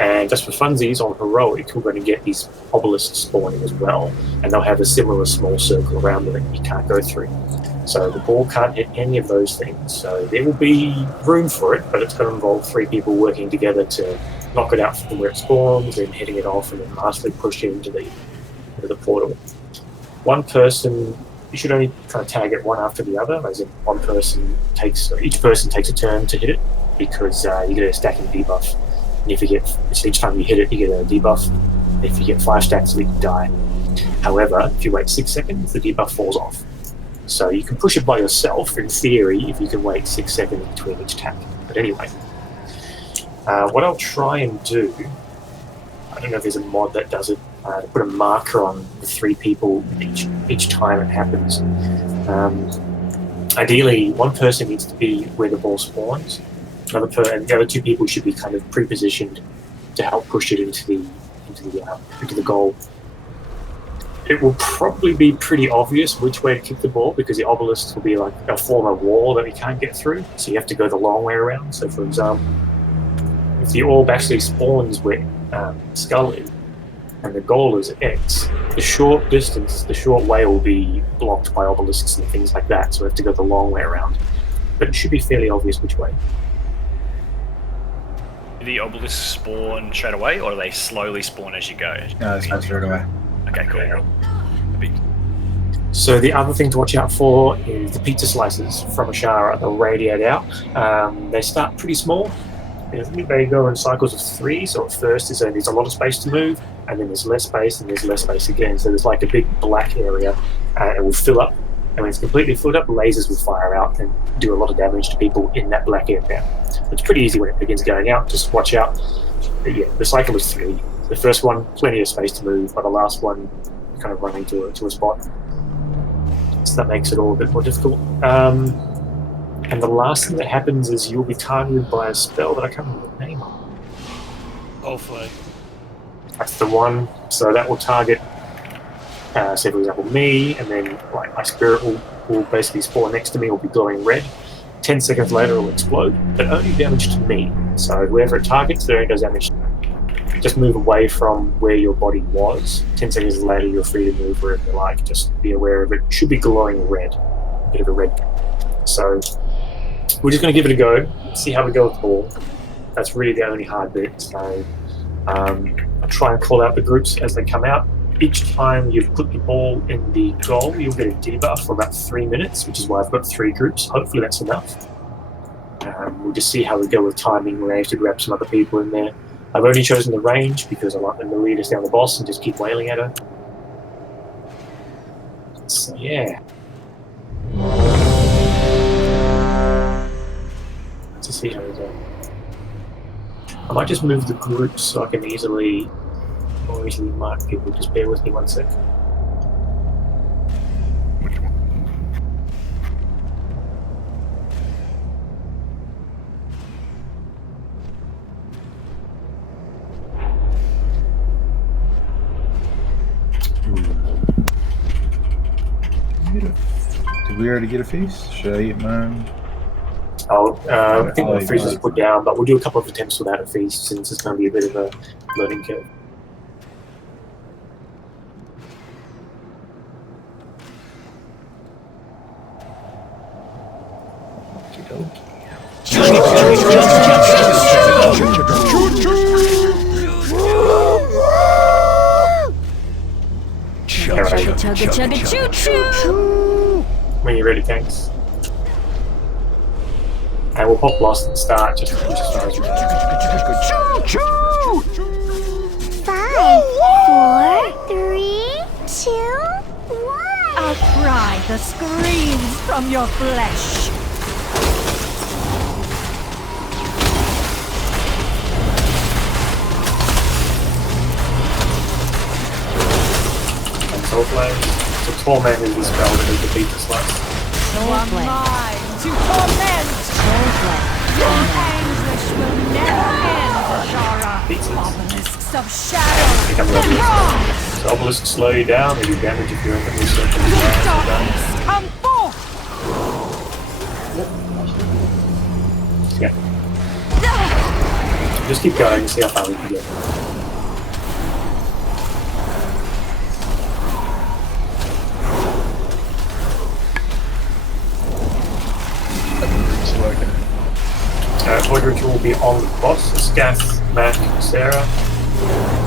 And just for funsies, on Heroic, we're going to get these obelisks spawning as well, and they'll have a similar small circle around them that you can't go through. So the ball can't hit any of those things. So there will be room for it, but it's going to involve 3 people working together to knock it out from where it spawns, then hitting it off, and then lastly push it into the portal. One person, you should only kind of tag it one after the other, as in each person takes a turn to hit it, because you get a stacking debuff. And if you get, so each time you hit it, you get a debuff. If you get 5 stacks of it, you die. However, if you wait 6 seconds, the debuff falls off. So you can push it by yourself, in theory, if you can wait 6 seconds between each tap. But anyway, what I'll try and do, I don't know if there's a mod that does it, to put a marker on the 3 people each time it happens. Ideally, one person needs to be where the ball spawns. And the other two people should be kind of pre-positioned to help push it into the goal. It will probably be pretty obvious which way to kick the ball because the obelisk will be like a form of wall that we can't get through. So you have to go the long way around. So, for example, if the orb actually spawns where Skull is, and the goal is X, the short way will be blocked by obelisks and things like that, so we have to go the long way around. But it should be fairly obvious which way. Do the obelisks spawn straight away, or do they slowly spawn as you go? No, it's not straight away. Okay, cool. So the other thing to watch out for is the pizza slices from Ashara. They'll radiate out. They start pretty small. They go in cycles of 3, so at first there's a lot of space to move, and then there's less space, and there's less space again. So there's like a big black area, and it will fill up. And when it's completely filled up, lasers will fire out and do a lot of damage to people in that black area. It's pretty easy when it begins going out, just watch out. But yeah, the cycle is 3. The first one, plenty of space to move, but the last one, kind of running to a spot. So that makes it all a bit more difficult. And the last thing that happens is you'll be targeted by a spell that I can't remember the name of. Hopefully. That's the one. So that will target, say for example, me, and then like my spirit will basically spawn next to me, will be glowing red. 10 seconds later it will explode, but only damage to me. So whoever it targets, there only does damage to me. Just move away from where your body was. 10 seconds later you're free to move wherever you like. Just be aware of it. It should be glowing red. A bit of a red. So we're just going to give it a go, see how we go with the ball. That's really the only hard bit. So I'll try and call out the groups as they come out. Each time you've put the ball in the goal, you'll get a debuff for about 3 minutes, which is why I've got 3 groups. Hopefully that's enough. We'll just see how we go with timing. We'll have to grab some other people in there. I've only chosen the range because I like them to lead us down the boss and just keep wailing at her. So yeah. To see how we go. I might just move the groups so I can more easily mark people. Just bear with me 1 sec. Did we already get a feast? Should I eat mine? I think the freeze is put down, but we'll do a couple of attempts without a feast since it's going to be a bit of a learning curve. When you're ready, thanks. And we'll pop Lost at the start just as far as we can. 5, 4, 3, 2, 1. I'll pry the screams from your flesh. And Soul Flame. So Torment is the spell that will defeat the slice. You are mine to torment. Your anguish will never end, Ashara. Obelisks of shadow. So obelisks slow you down, they do damage if you're in the research. Darkness, come forth. Yeah. Just keep going and see how far we can get. Void Ritual will be on the boss. Scath, Mac, Sarah.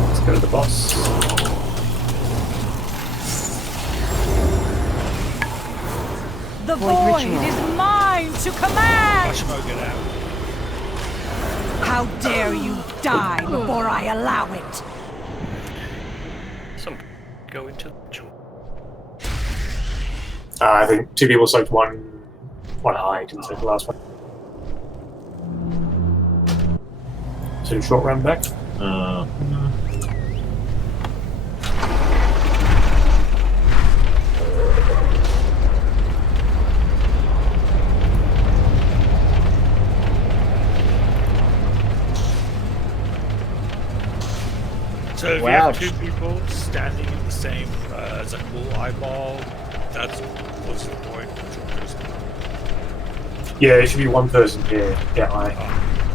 Let's go to the boss. The void is mine to command. Watch Mo get out. How dare you die before I allow it? Some go into the ritual. I think 2 people soaked one eye, didn't soak the last one. So short round back. if you have two people standing in the same as a cool eyeball, that's close to the point. Yeah, it should be one person here. Yeah,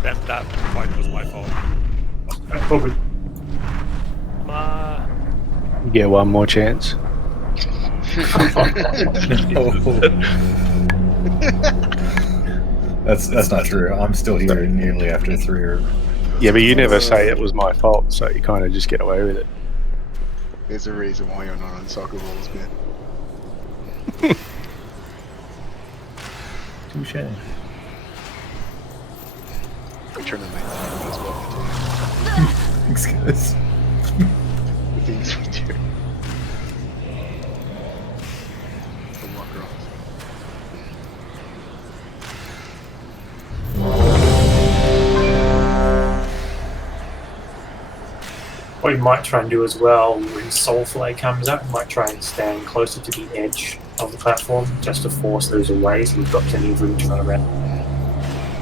Then that fight was my fault. Probably. You get one more chance. That's not true. I'm still here nearly after 3 or... Yeah, but you never say it was my fault, so you kind of just get away with it. There's a reason why you're not on soccer balls, man. Touche. I'm trying to maintain as well. Thanks, guys. The things we do. The walker off. What you might try and do as well when Soulflay comes up, you might try and stand closer to the edge of the platform just to force those away so we've got plenty of room to run around.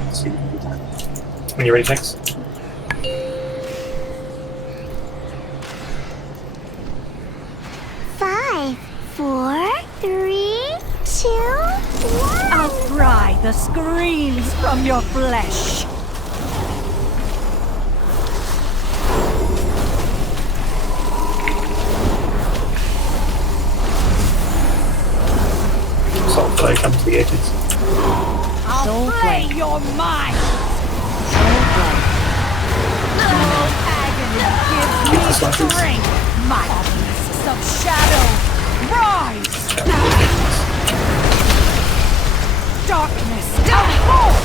Let's see if we can do that. When you're ready, Tex. Five, 4, 3, 2, 1. I'll pry the screams from your flesh. Soulflay, come to the edges. I'll play your mind. No agony gives me strength. My obelisks of shadow, rise! Darkness, come forth!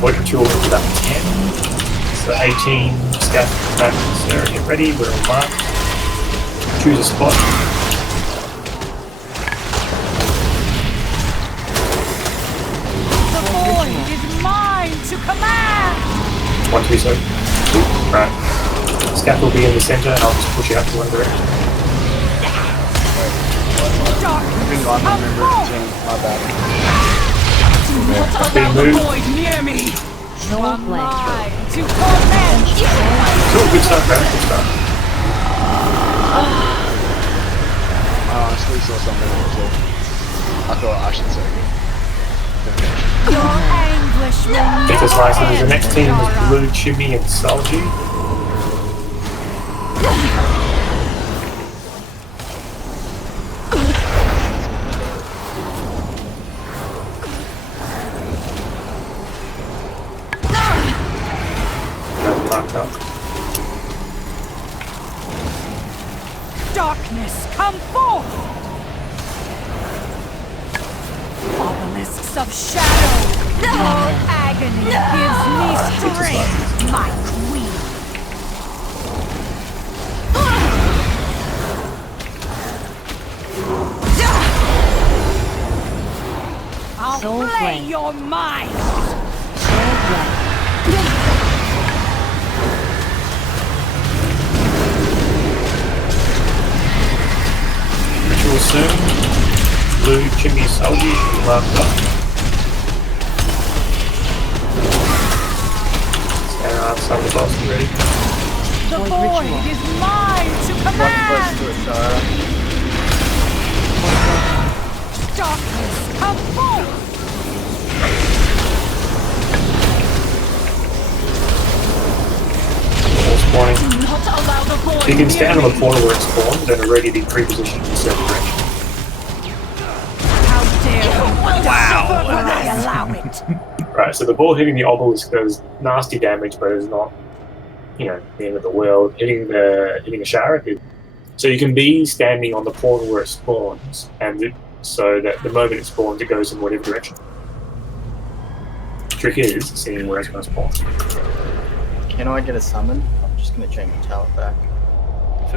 What control is about 10? So 18 scout attacks. So get ready, we're on mark. Choose a spot. The void is mine to command! 1, 2, so. Right. Scout will be in the center and I'll just push you out to one direction. Darkness, come forth! My bad. Do not allow the void near me! You are mine to command! Cool, good stuff, man. Good stuff. I honestly saw something that was all. I thought I should say it. Your anguish will Get this never license. The end, next team is Dara. Blue, Chimmy, and Salji. Darkness, come forth! Obelisks of shadow, your agony gives me strength, my queen. I'll play your mind! Ritual soon. Blue, Chimmy, Salji, marked up. Stand outside the boss, you ready? The void is mine to command! Darkness, come forth! Spawning. Do not allow the void You can stand on near the me. portal where it spawns and already be pre-positioned in a certain direction. How dare you suffer when I allow it? Right, so the ball hitting the obelisk does nasty damage, but it's not, you know, the end of the world. Hitting a shower. So you can be standing on the portal where it spawns, and so that the moment it spawns, it goes in whatever direction. Trick is seeing where it's going to spawn. Can I get a summon? I'm just going to change my talent back. So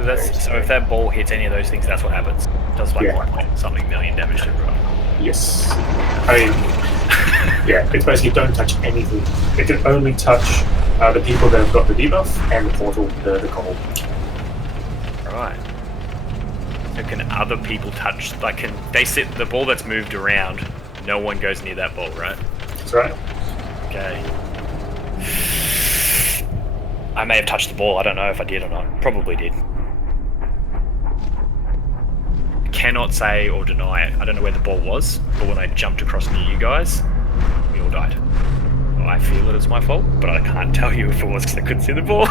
if that ball hits any of those things, that's what happens. It does like something million damage to everyone. Yes. I mean, yeah, it's basically don't touch anything. It can only touch The people that have got the debuff and the portal, the cold. Right. So can other people touch? Like, can they sit the ball that's moved around? No one goes near that ball, right? That's right. Okay. I may have touched the ball. I don't know if I did or not. Probably did. Cannot say or deny it. I don't know where the ball was, but when I jumped across near you guys, we all died. Well, I feel it was my fault, but I can't tell you if it was because I couldn't see the ball.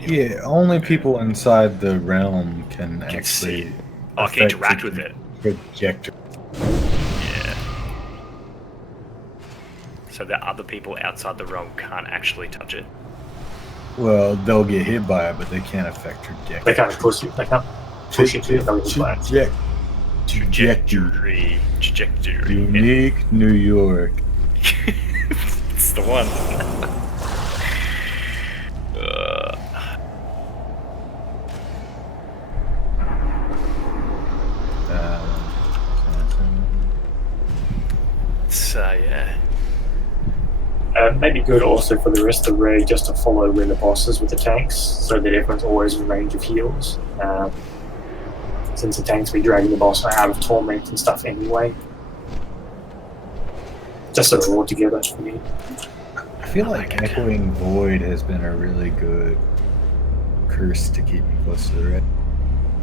Yeah, only people inside the realm can actually see it. Oh, I can interact with it. Projector. Yeah. So the other people outside the realm can't actually touch it. Well, they'll get hit by it, but they can't affect trajectory. They can't push it. They can't push it to it. Trajectory. Unique New York. It's the one. So yeah. Maybe good also for the rest of the raid just to follow where the boss is with the tanks, so that everyone's always in range of heals. Since the tanks be dragging the boss out of torment and stuff anyway. Just so they're all together for me. I feel like Echoing Void has been a really good curse to keep me close to the red.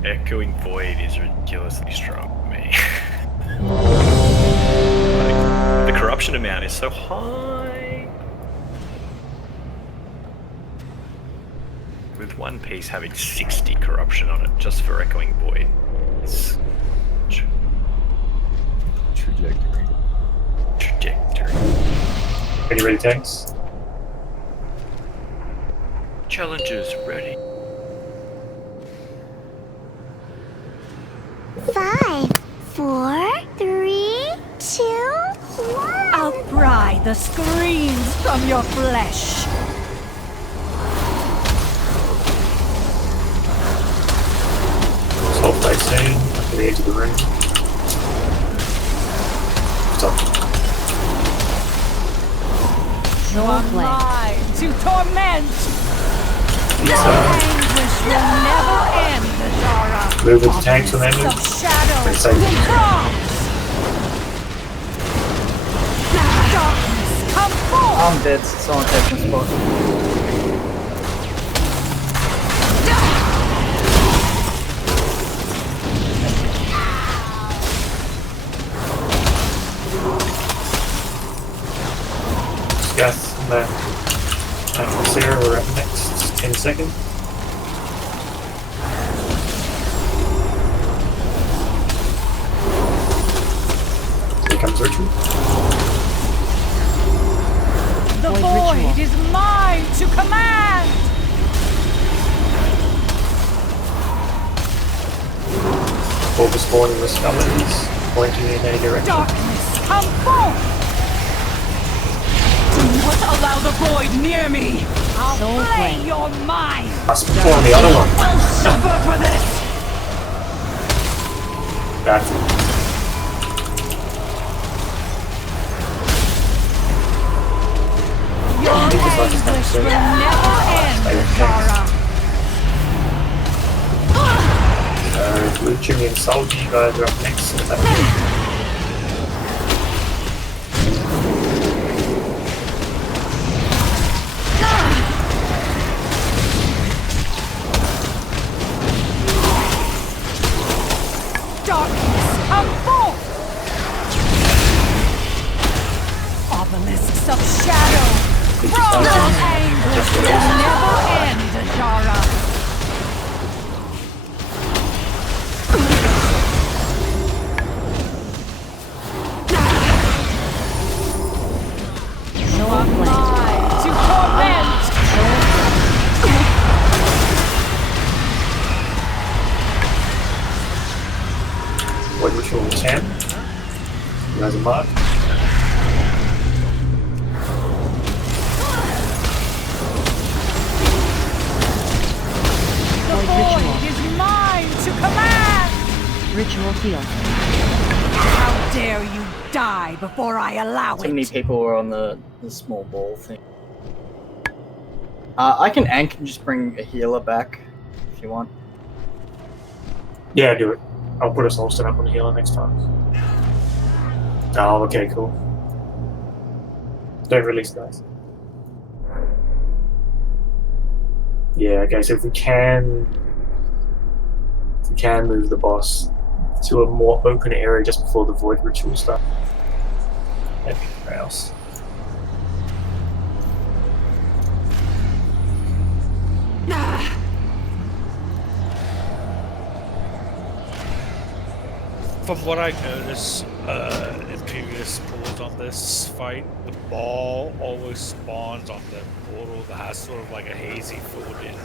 Echoing Void is ridiculously strong for me. Like, the corruption amount is so high. With one piece having 60 corruption on it just for Echoing Void. It's trajectory. Any ready tanks? Challengers ready. 5, 4, 3, 2, 1. I'll pry the screams from your flesh. Stop by soon, up to the edge of the room. Stop. You are mine to torment. Your anguish will never end, Zara. Move with the tanks from enemy. Of shadow Pretty safe. cross. Darkness, come forth. I'm dead. Someone take my spot. Yes, natural Sarah, we're up next. 10 seconds. Here comes Richard. The void is mine to command. Over spawning the skeletons, pointing in any direction. Darkness, come forth. Do not allow the void near me. I'll play your mind. Must spawn the other one. Will suffer for this. That's it. Your anguish will never end, Zara. Luching and Salji, you guys are up next. Darkness, come forth! Obelisks of shadow! Frozen anguish will never end, Zara! You are mine to torment! What ritual 10? You guys are marked. The void is mine to command! Ritual field. How dare you die before I allow Too many it? people are on the small ball thing. I can anchor and just bring a healer back if you want. Yeah, do it. I'll put a soul stone up on the healer next time. Oh, okay, cool. Don't release guys. Yeah, okay, so if we can move the boss to a more open area just before the void ritual starts. That'd be somewhere else. From what I noticed in previous pulls on this fight, the ball always spawns on the portal that has sort of like a hazy folded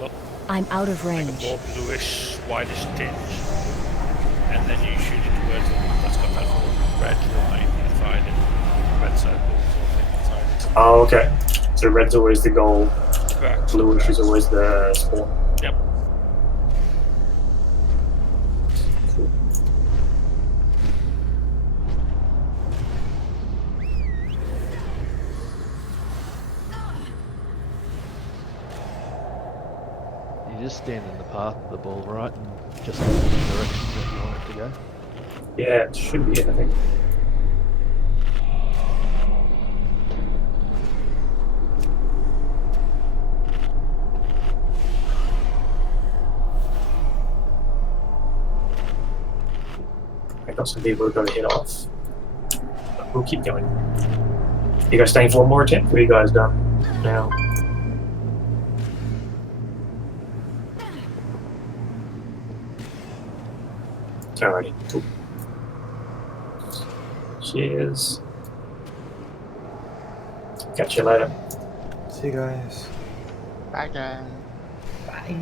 look. I'm out of range. Like a more bluish, whitish tinge. And then you shoot it towards the one that's got that little red line inside it. Red circle sort of thing inside it. Oh, okay. So red's always the goal. Correct. Bluish is always the spawn. Yep. You just stand in the path of the ball, right, and just in the direction that you want it to go. Yeah, it should be it, I think. I got some people who are going to hit off. But we'll keep going. You guys staying for one more attempt? Or are you guys done now? Alrighty, cool. Cheers. Catch you later. See you guys. Bye, guys. Bye.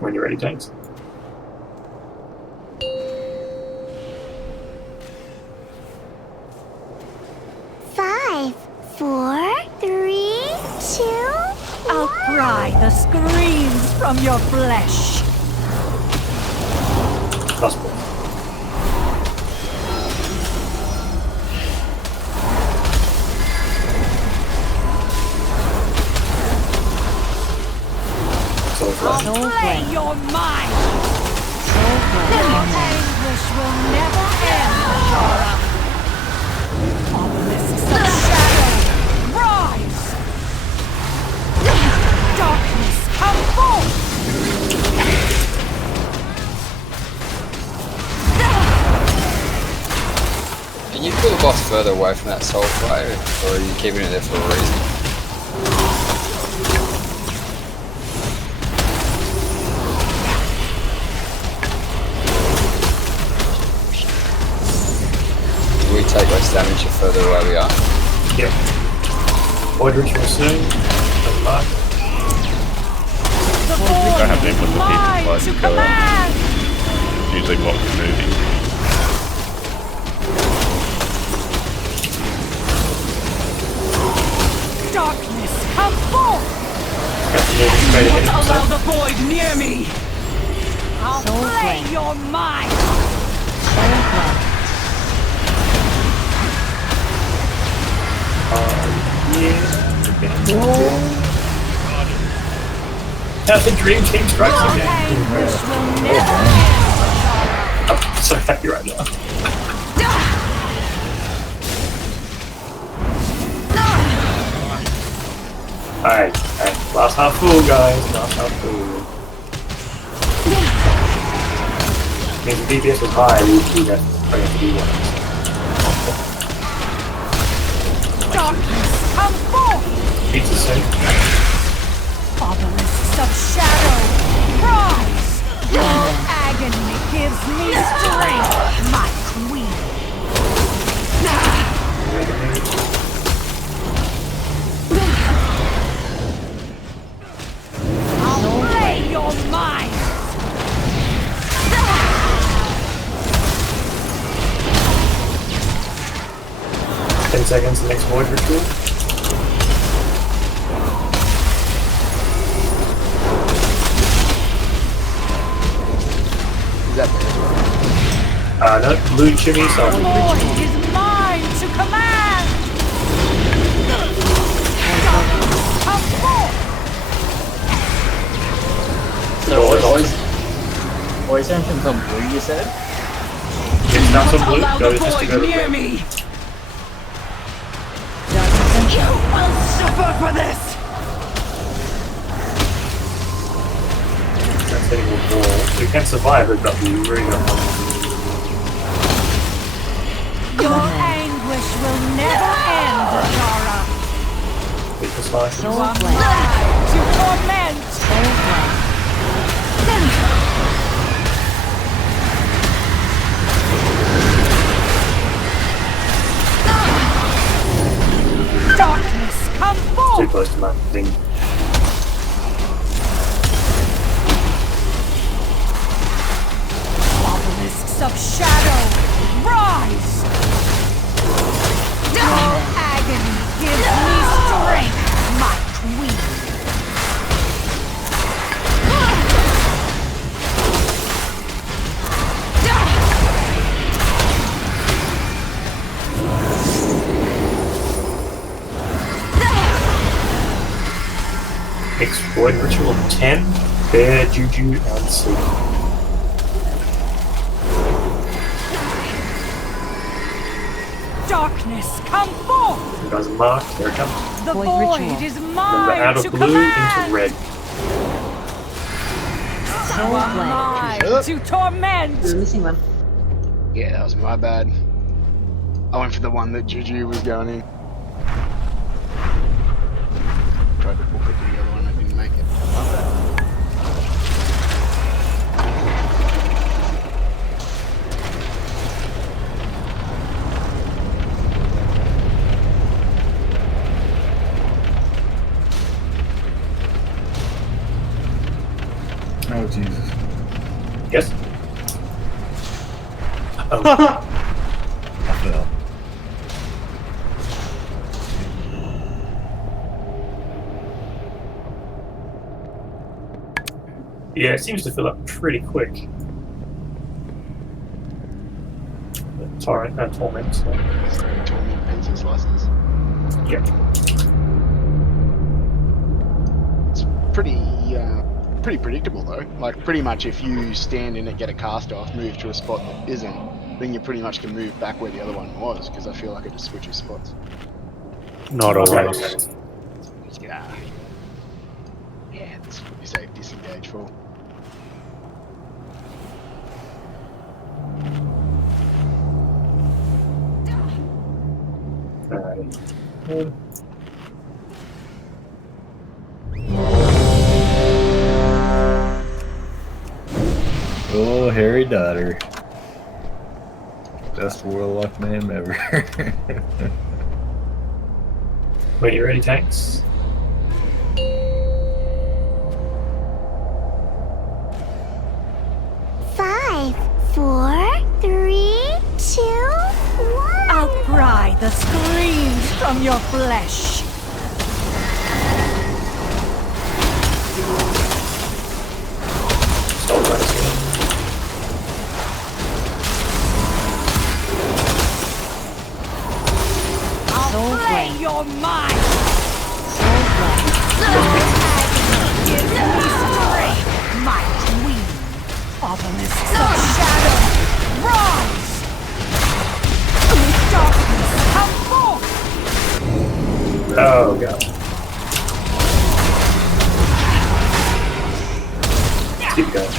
When you're ready, thanks. Five, 4, 3, 2. I'll pry the screams from your flesh. Possible. I'll play your mind. Your anguish will never end, Ashara. Obelisks of shadow, rise! Darkness, come forth! Can you pull the boss further away from that soul flare, or are you keeping it there for a reason? We take less damage the further away we are. Yep. Void ritual soon. Good luck. I don't have any more people to go out. Usually block the movie. Darkness, come forth! Don't allow the void near me! I'll play your mind! That's the dream team strikes again. I'm so happy right now. Alright, last half full, guys. Last half full. Means the DPS was high, we do that. I have to do one. Darkness, come forth! Pizza safe. Obelisks of shadow, rise! Your agony gives me strength, my queen. I'll play your mind. 10 seconds, the next void ritual. Is that No, blue chimney, so The void is mine to command. Come forth. So voice entrance on blue, you said? it's not so blue, Allow go the just to go void to near red. me! You will suffer for this! That's hitting a wall. We can survive it, but we really don't want to. Your anguish will never end, Zara. People slice. You are mine to torment. Darkness, come Too forth. close to my thing. Obelisks of shadow, rise. Your agony gives me strength, my queen. Next void ritual 10, bear, juju, and sleep. Darkness, come forth. You guys are marked, here it comes. The void is Remember, mine out to of blue command. into red. You are mine to torment. We're missing one. Yeah, that was my bad. I went for the one that Juju was going in. Tried to book it to the other one, I didn't make it. My bad. Oh, Jesus. Yes? Oh. I fell. Yeah, it seems to fill up pretty quick. Torrent, torment. So. Torment pencil slices. Yep. It's pretty predictable though. Like pretty much if you stand in it, get a cast off, move to a spot that isn't, then you pretty much can move back where the other one was, because I feel like it just switches spots. Not always. Yeah. Yeah, that's what you say disengage for. Alright. Oh, Harry daughter. Best warlock name ever. Wait, you ready, tanks? Five, 4, 3, 2, 1. I'll pry the screams from your flesh. Stop that. I'll play your mind. Give me strength, my queen. Obelisks of shadow, rise. Darkness, come forth. Oh, God. Keep going.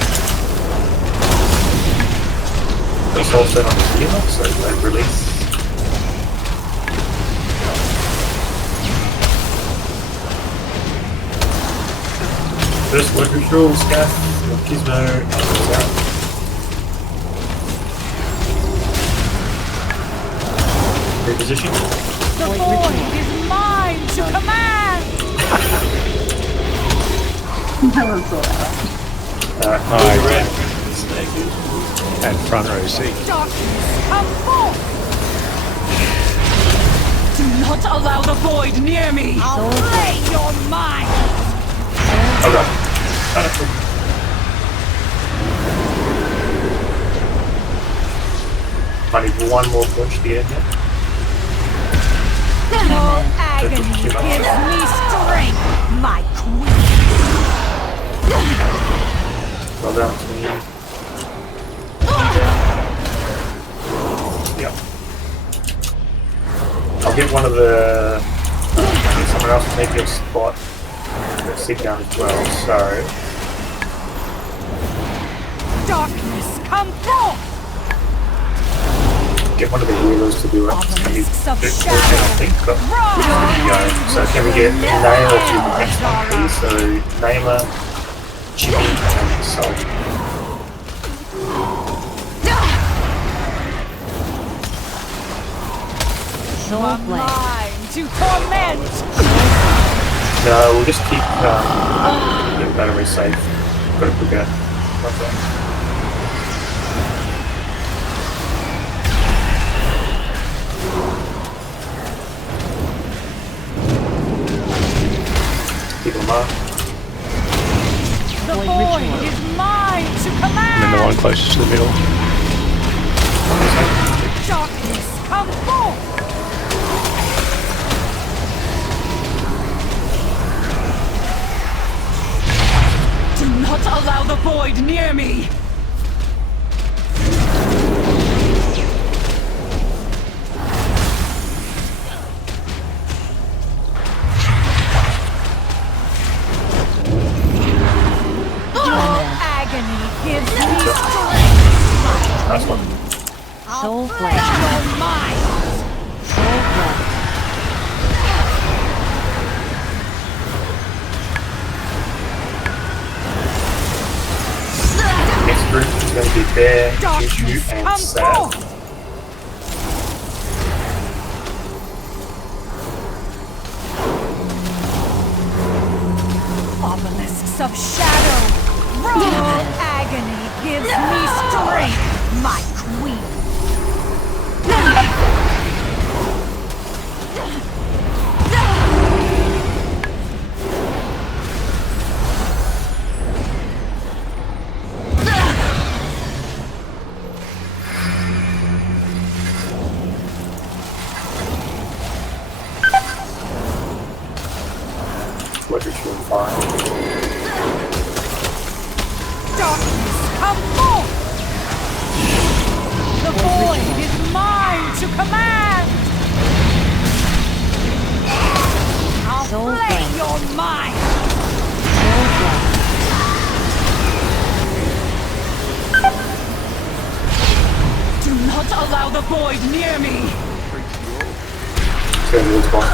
a soul stone on the healer, so don't release. First word ritual, Scath, Gizmo, out. Reposition. The void is mine to command! That was so loud. Red. And front row seat. Darkness, come forth! Do not allow the void near me! I'll play your mind! Okay. I need one more push to get in here. Your agony gives me strength, my queen! Well down to me. Yep. I'll get one of the... someone else to take your spot. Let's sit down as well, so... Darkness, come forth! Get one of the healers to do it. Obelisks of I shadow! think, but so can we get Nail to the next one, please? So Naila, Jimmy, and Salji. You are mine to torment! No, we'll just keep the battery safe. Got to forget. Keep them up. The void is mine to command! And then the one closest to the middle. Darkness, come forth! Do not allow the void near me! Agony gives me strength! Last one. Soul flesh. Your mind! Soul flesh. Next group is going to be Bear, Juju, Darkness, and come Sad. forth! Obelisks of shadow! Raw agony gives me strength, my queen! What is your fine? Darkness, come forth! The void is mine to command! I'll play your mind! Do not allow the void near me! Turn towards one.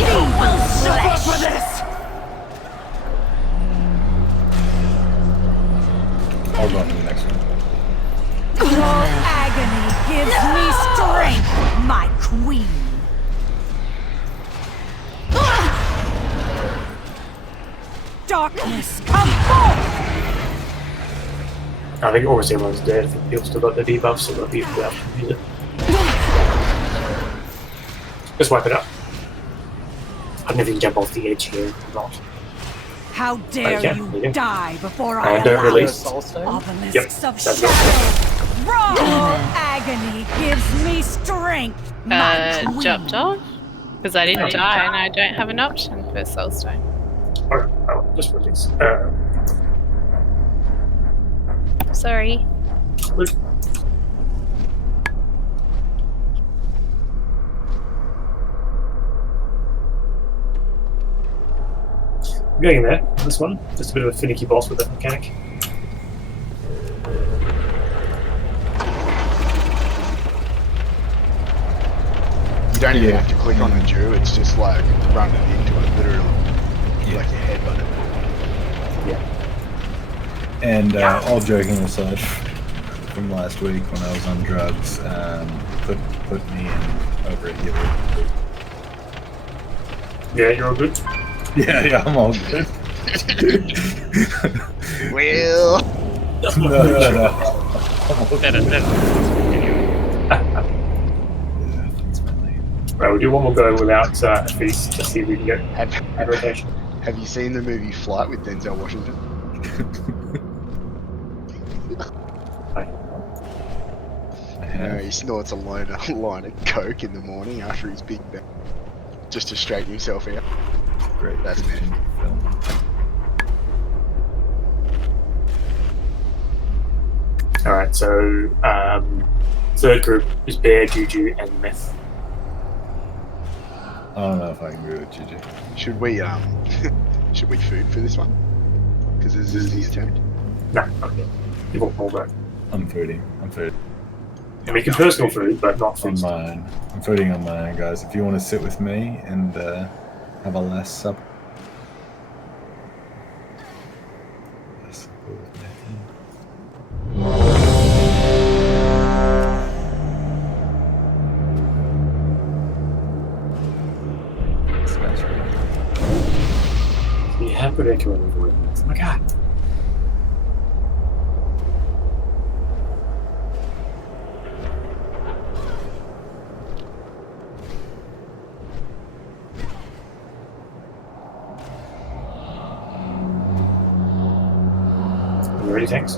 You will suffer for this! I'll go on to the next one. Your agony gives me strength, my queen! Darkness, come forth! I think almost everyone's dead. I think people still got the debuffs, so they'll be able to use it. Just wipe it up. I don't know if you can jump off the edge here or not. How dare Yeah, you die before I And don't allow release. Obelisks Yep, of that's shadow! it. Raw agony gives me strength, my queen! Dropped off? Because I didn't die and I don't have an option for Soulstone. Alright, I'll just release. Sorry. I'm getting there, this one. Just a bit of a finicky boss with that mechanic. don't even have to click on the Jew, it's just like running into it, literally. Like your headbutt it. Yeah. And all joking aside, from last week when I was on drugs, put me in over a healer. Yeah, you're all good? Yeah, I'm all good. Well... No. Right, we'll do one more go without a feast to see if we can get rotation. Have you seen the movie Flight with Denzel Washington? No, he snorts a line of coke in the morning after his big bang, just to straighten himself out. Great. That's meth. Alright, so third group is Bear, Juju, and Meth. I don't know if I can agree with Juju. Should we food for this one? Because this is his turn. No, okay. You want more though. I'm fooding. I mean, personal food, but not feast. On mine. I'm fooding on mine, guys. If you want to sit with me and have a last supper. You have good echo in your voice. Oh my god. You ready, Tanks?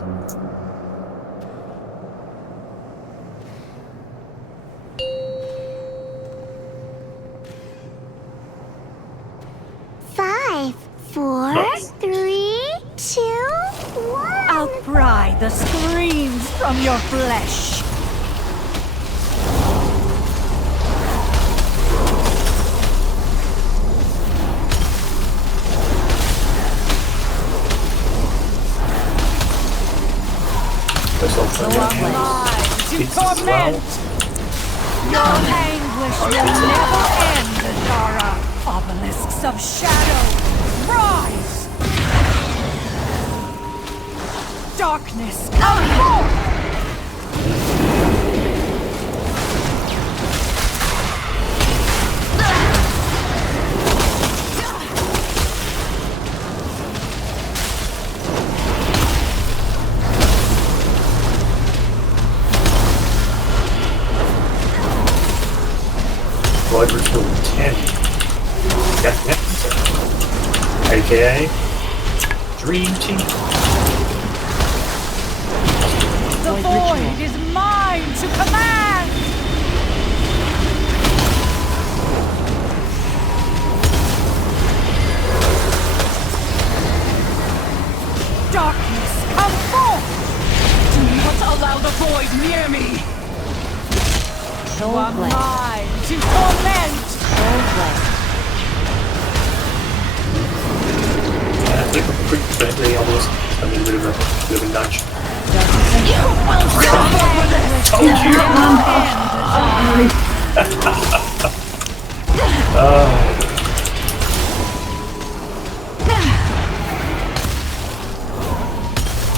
Five, four, three, two, one. I'll pry the screams from your flesh. So I'm mine to torment. Your anguish will never end, Azara. Obelisks of shadow, rise! Darkness, come forth! Blood Ritual 10. AKA Dream Team. The void is mine to command! Darkness, come forth! Do not allow the void near me! You are mine to torment! I think we're pretty friendly almost. I mean, a bit of a nudge.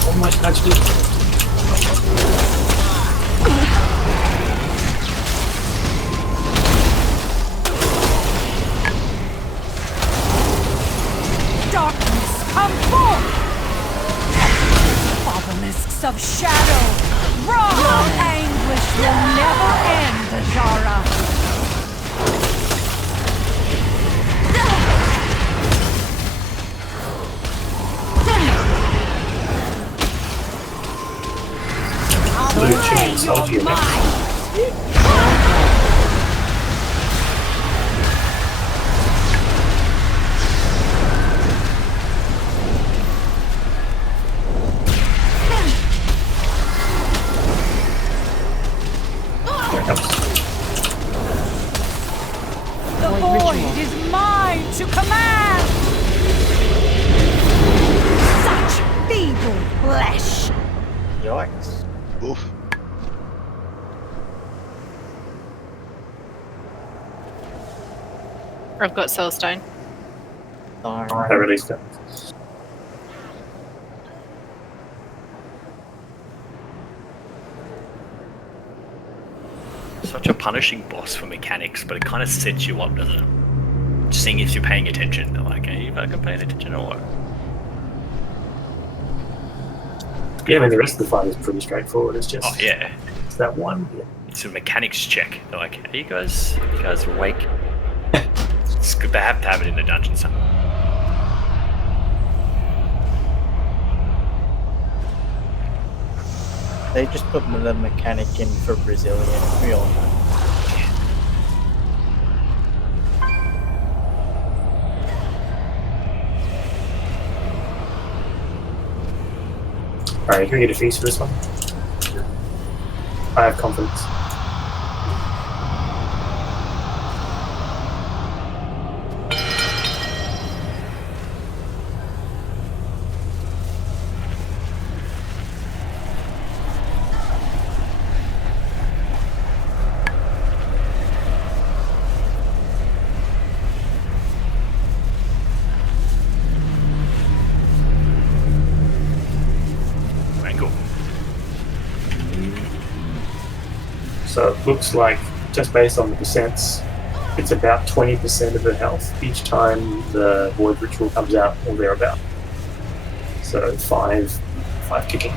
What much nudge do? Darkness, come forth! Obelisks of shadow, raw anguish will never end, Azara. Blue chain, Salji the The void is mine to command! Such feeble flesh! Yikes. Oof. I've got Soulstone. I released it. Such a punishing boss for mechanics, but it kind of sets you up, doesn't it? Just seeing if you're paying attention. They're like, are you fucking paying attention or what? Yeah, I mean, the rest of the fight is pretty straightforward. It's just... Oh, yeah. It's that one. Yeah. It's a mechanics check. They're like, are you guys awake? It's good. They have to have it in the dungeon somewhere. They just put the mechanic in for Brazilian. We all know. Alright, can we get a feast for this one? I have confidence. So it looks like, just based on the percents, it's about 20% of the health each time the Void Ritual comes out or thereabout. So 5 kicking.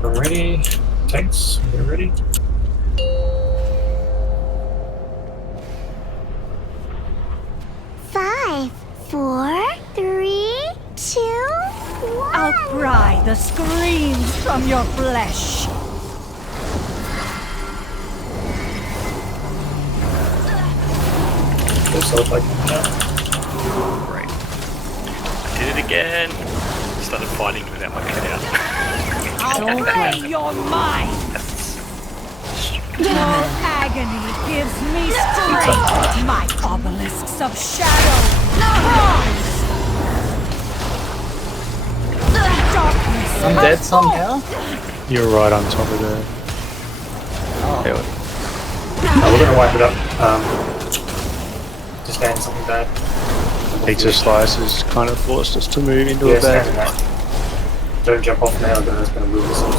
I'm ready. Tanks, we're ready. Five, 4, 3, 2, 1. Outcry the screams from your flesh. Great. I did it again. Started fighting without my cut out. I'll play your mind. Your agony gives me strength. My obelisks of shadow. Rise. Darkness. I'm dead somehow. You're right on top of the. We're gonna wipe it up. Just adding something bad. Pizza slices kind of forced us to move into a bag. Don't jump off now, then it's going to ruin the song.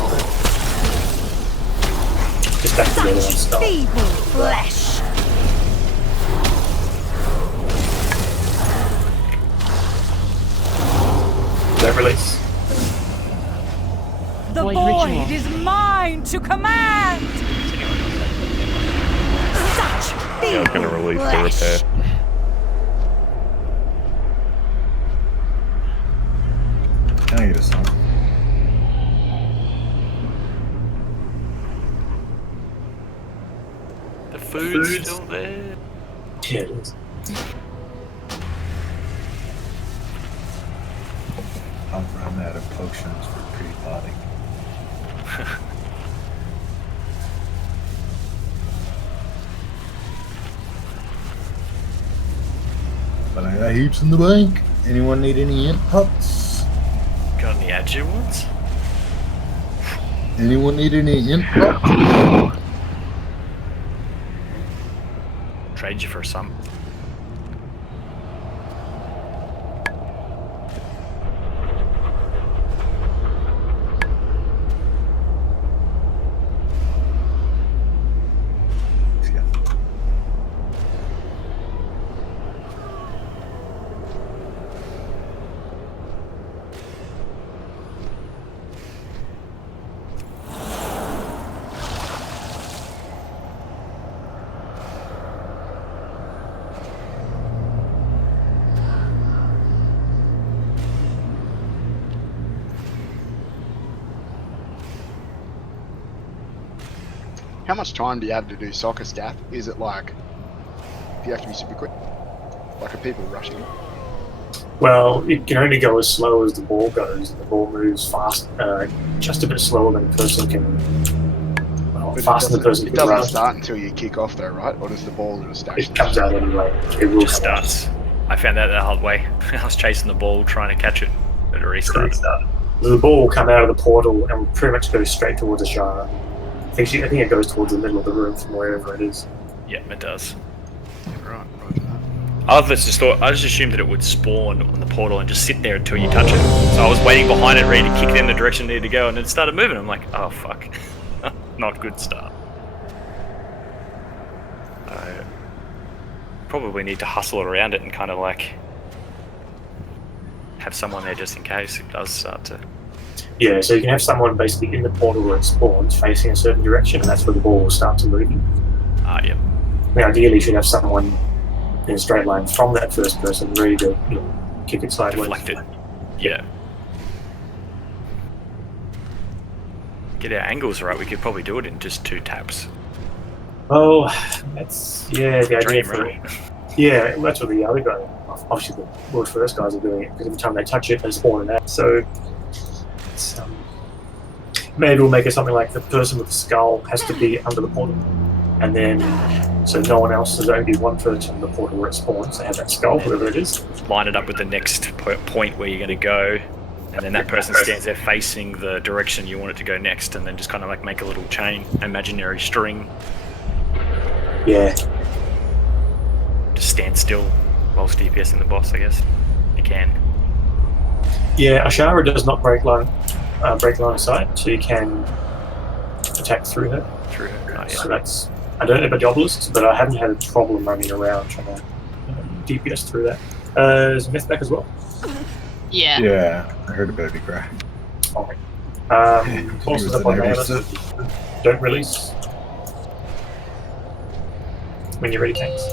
Just back together and start. Feeble flesh. Don't release. The void is mine to command. Such Yeah, I was going to release the repair. Can I get a song? The food's still there. Yeah, it is. I've run out of potions for pre-potting. But I got heaps in the bank. Anyone need any int pots? Got any agile ones? Anyone need any int pots? Trade you for some. How much time do you have to do soccer scath? Is it like, do you have to be super quick? Like, are people rushing? Well, it can only go as slow as the ball goes, and the ball moves fast, just a bit slower than a person can. Well, But faster than a person it can run. doesn't start until you kick off, though, right? Or does the ball just It actually comes out anyway. It will Just come out. starts. I found that the hard way. I was chasing the ball, trying to catch it, but it restarted. The ball will come out of the portal and will pretty much go straight towards Ashara. I think it goes towards the middle of the room from wherever it is. Yeah, it does. Right. I just assumed that it would spawn on the portal and just sit there until you touch it. So I was waiting behind it, ready to kick it in the direction it needed to go, and it started moving. I'm like, oh fuck, not good start. I probably need to hustle it around it and kind of like have someone there just in case it does start to. Yeah, so you can have someone basically in the portal where it spawns, facing a certain direction, and that's where the ball will start to move. Yeah. I mean, ideally, you should have someone in a straight line from that first person, ready to kick it sideways. Deflect it. Yeah. Get our angles right. We could probably do it in just 2 taps. Oh, that's the idea. Dream, For right? Yeah, that's what the other guy, obviously the world first guys are doing it, because every time they touch it, they spawn an app. So it's, maybe we'll make it something like the person with the skull has to be under the portal, and then so no one else. There's only one person in the portal where it spawns. They have that skull, whatever it is. Line it up with the next point where you're going to go, and then that person stands there facing the direction you want it to go next, and then just kind of like make a little chain, imaginary string. Yeah. Just stand still whilst DPSing the boss, I guess. You can. Yeah, Ashara does not break line of sight, so you can attack through her. Through her, oh, yeah. So that's. I don't know about the obelisks, but I haven't had a problem running around trying to DPS through that. Is Myth back as well? Yeah. Yeah, I heard a baby cry. Alright. He Forces was up on the Ny'alotha. Don't release. When you're ready, thanks.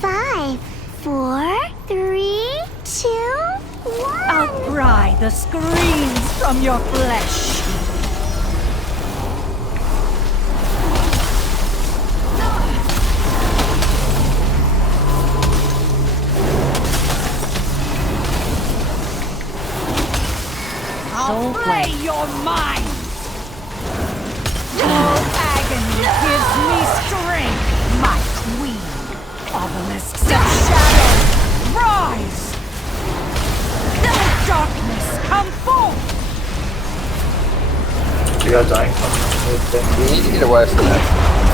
5, 4, 3, 2, 1. I'll pry the screams from your flesh. I'll play your mind. Your agony gives me strength, my queen. Obelisks of shadow, rise! Darkness, come forth! You are dying. You need to get away from that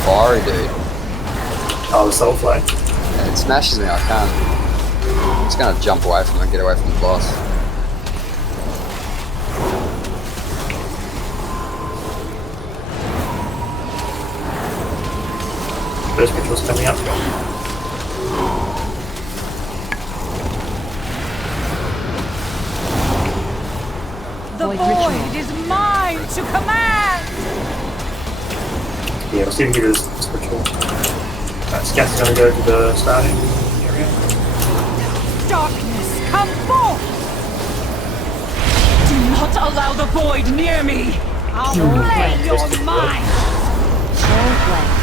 fiery dude. Oh, the soul flame. Yeah, it smashes me, I can't. I'm just gonna jump away from it and get away from the boss. First ritual's coming up. The void is mine to command! Yeah, we'll see if we can do this ritual. Scat's gonna go to the starting area. Darkness, come forth! Do not allow the void near me! I'll play your mind! Soul blade.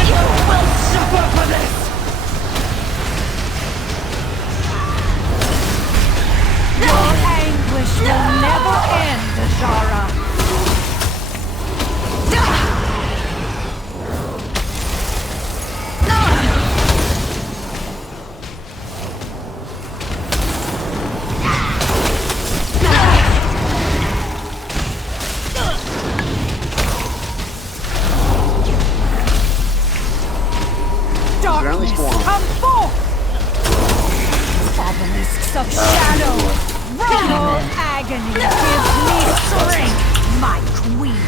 You will suffer for this! Your anguish will never end, Ashara. Darkness, come forth! Obelisks of shadow, your agony gives me strength, my queen.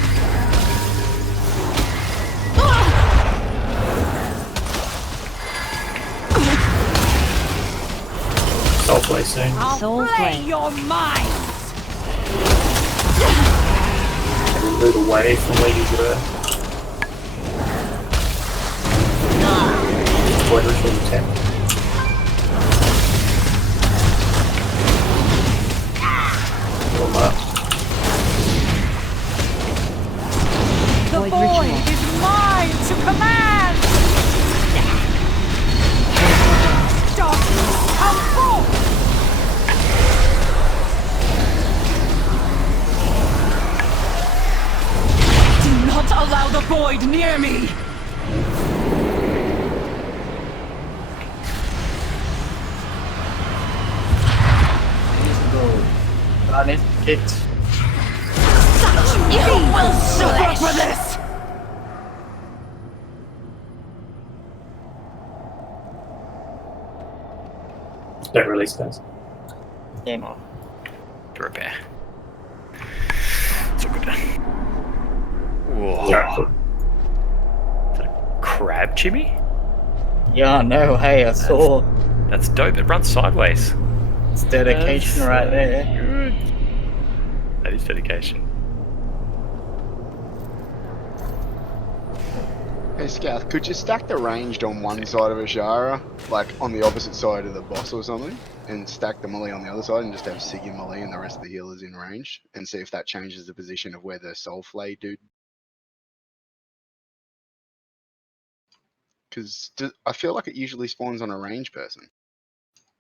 Soul play soon. I'll play your minds. And then move away from where you were. Void ritual attempt. The void is mine to command. near me! That is kicked. You will suffer for this! Don't release guys. Yeah. To repair. It's all good. Whoa. Yeah. Is that a crab chimney? Yeah, no, hey, I saw. That's dope. It runs sideways. It's dedication That's right there. Good. That is dedication. Hey Scath, could you stack the ranged on one side of Ashara, like on the opposite side of the boss or something, and stack the melee on the other side and just have Sig in melee and the rest of the healers in range, and see if that changes the position of where the Soul Flay dude. Because I feel like it usually spawns on a range person.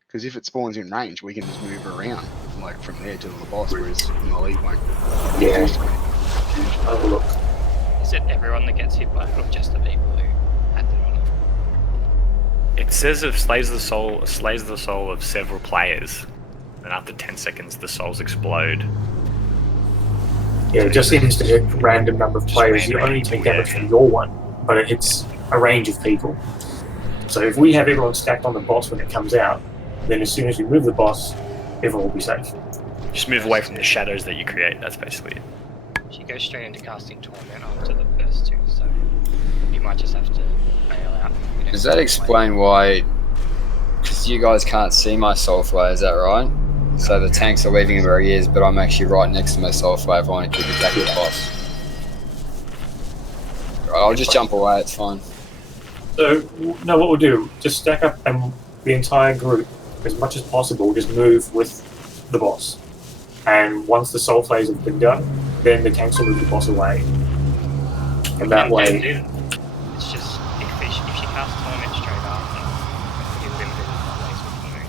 Because if it spawns in range, we can just move around, like from there to the boss, whereas melee won't. Yeah. Have a look. Is it everyone that gets hit by it, or just the people who had it on it? It says it slays the soul of several players, and after 10 seconds the souls explode. Yeah, it just seems to hit a random number of players. You only take damage from your one, but it hits a range of people. So if we have everyone stacked on the boss when it comes out, then as soon as we move the boss, everyone will be safe. Just move away from the shadows that you create, that's basically it. She goes straight into casting Torment after the first two, so you might just have to bail out. Does that explain why? Because you guys can't see my soul flare, is that right? So the tanks are leaving him where he is, but I'm actually right next to my soul flare if I want to keep attacking the boss. Right, I'll just jump away, it's fine. So, no, what we'll do, just stack up and the entire group, as much as possible, just move with the boss. And once the soul flays have been done, then the tanks will move the boss away. And that way... It's just, if she casts Torment straight after, you're limited in ways with Torment.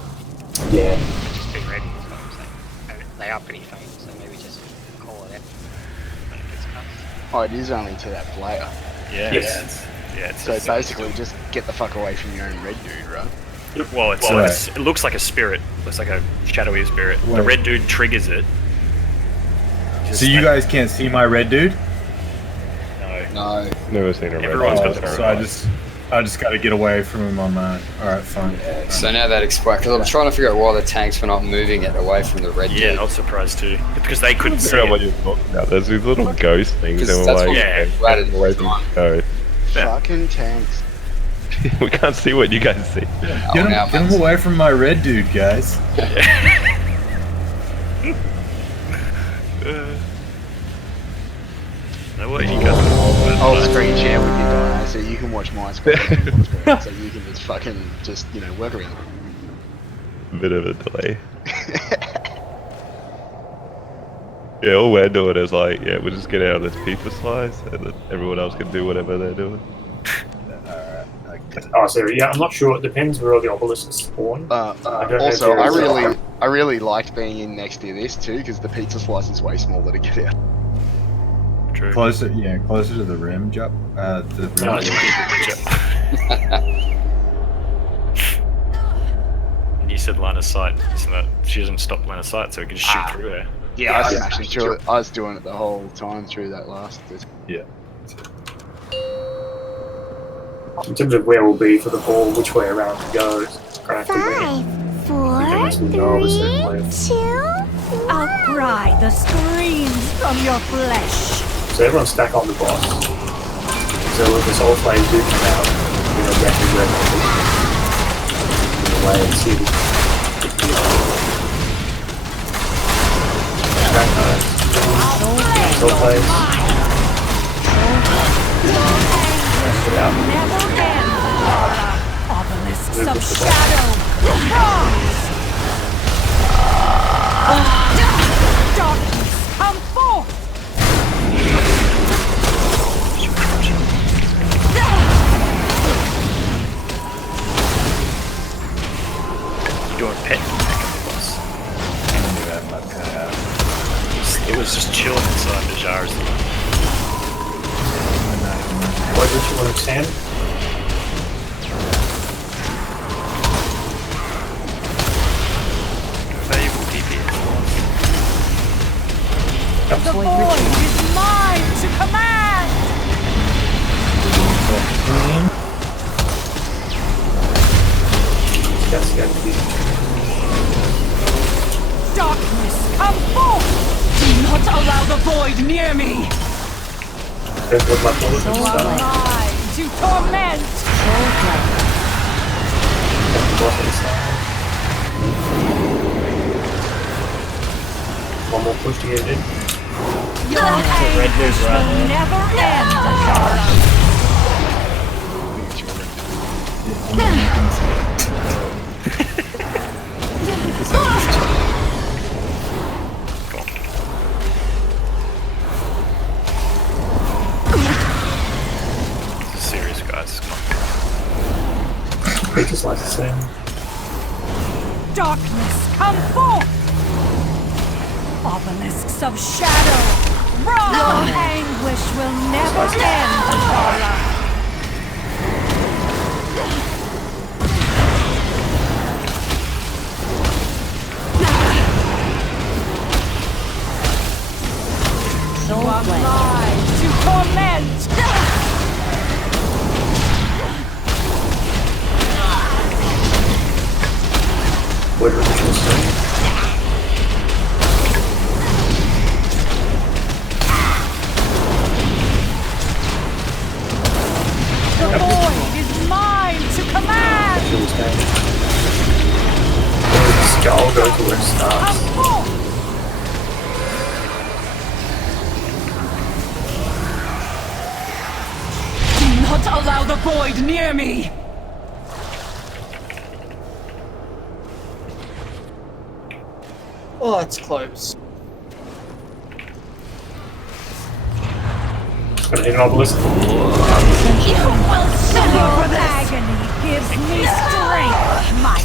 Yeah. But just be ready, is what I'm saying. And they are pretty faint, so maybe just call it out when it gets cast. Oh, it is only to that player. Yeah. Yes. So basically, just get the fuck away from your own red dude, right? Well, it looks like a spirit. It looks like a shadowy spirit. Wait. The red dude triggers it. So you guys can't see my red dude? No. Never seen a red Everyone's one. got their So I just got to get away from him on mine. Alright, fine. So now that explains, because I'm trying to figure out why the tanks were not moving it away from the red Yeah, dude. I was surprised too. Because they couldn't see I don't know what it. you're talking about. There's these little ghost things Because and that's we're what like, we away from the ghost. Fucking tanks. We can't see what you guys see. Get him away from my red dude, guys. No, what you got? I'll screen share with you guys so you can watch my screen, so you can just fucking work around it. Bit of a delay. Yeah, all we're doing is like, yeah, we'll just get out of this pizza slice and then everyone else can do whatever they're doing. Oh, so yeah, I'm not sure. It depends where all the obelisks spawn. Also, I really liked being in next to this too, because the pizza slice is way smaller to get out. True. Closer to the rim, the And you said line of sight, so that she doesn't stop line of sight, so we can just shoot through her. Yeah, I smashed through it. I was doing it the whole time through that last. Yeah. In terms of where we'll be for the ball, which way around to go, it's going to have to be. 5, 4, 3, 2. I'll cry the screams from your flesh. So everyone stack on the boss. So if the soul flames do come out, we know exactly where they'll be. Away and see. Soul flames. Rest it out. Never end. Obelisks of shadow. Darkness, come forth. You're doing pet attack on the boss. It was just chilling inside the jars. What did you want to extend? Valuable DPS. The void is mine to command! Darkness, come forth! Do not allow the void near me! With my bullets You and are stuff. mine to torment! One more push to get it in. Your anguish will never end, Azara! This is serious, guys. Come on. Creatures like the same. Darkness, come forth! Obelisks of shadow! Your anguish will never end, Azara! You are mine to torment! What did you say? The void is mine to command! Skull go to where it starts. Come forth! Do not allow the void near me! Oh, it's close. Gonna hit an obelisk. Your agony gives me strength, my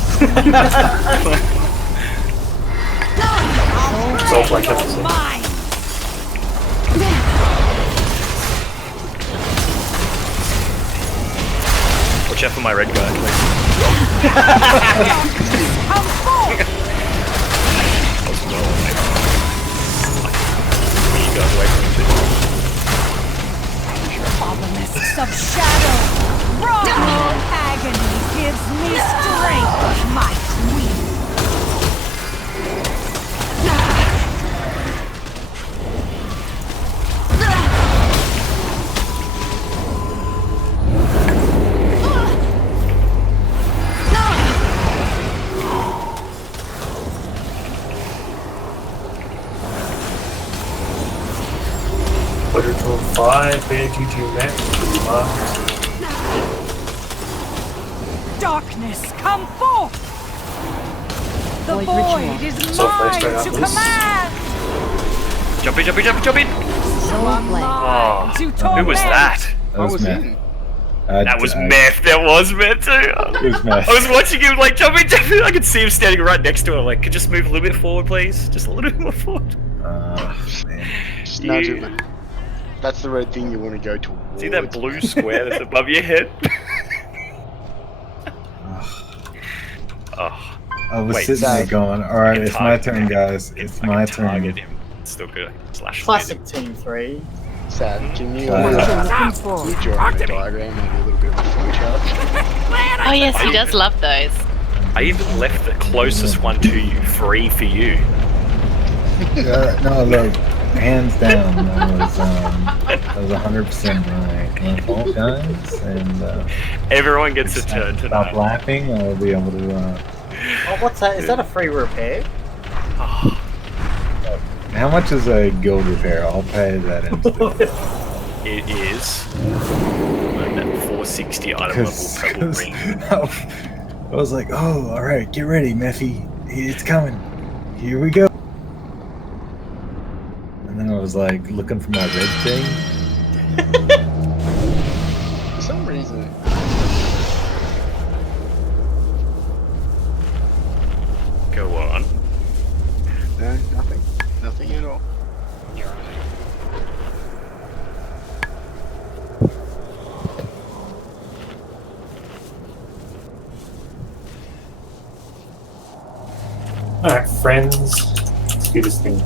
It's all like that. mine! Watch out for my red guy, please. Come forth! You guys away from me too. Obelisks of shadow! Your agony gives me strength, my queen! Quadruple 5, big GG max. Darkness, come forth! The Void void ritual. is So mine first right to out this. command! Jump in, jump in, jump in, jump in! You are Soul Oh, mine to torment! who was that? That was in. meth. That was meth. That was meth too. It was meth. I was watching him like jump in. I could see him standing right next to him. Like, could just move a little bit forward, please? Just a little bit more forward. Man. Just nudge it, man. That's the red thing you want to go towards. See that blue square that's above your head? Oh. I was Wait, sitting there going, alright, it's my turn, him. guys. It's my Target turn. him. It's still good. Slash. Classic Team 3. Sad. Can you Wow. Looking for. you draw a diagram, maybe a little bit of a flow chart? Oh yes, he does love those. I even left the closest one to you free for you. No, look, hands down, that was 100% my fault, guys. And Everyone gets a turn stop tonight. laughing, I'll be able to. Oh, what's that? Is that a free repair? How much is a guild repair? I'll pay that into It is 460 item level purple ring. I was like, oh, alright, get ready, Mephi. It's coming. Here we go. And then I was like, looking for my red thing. For some reason. Go on. No, nothing. Nothing at all. Alright, friends. Let's do this thing.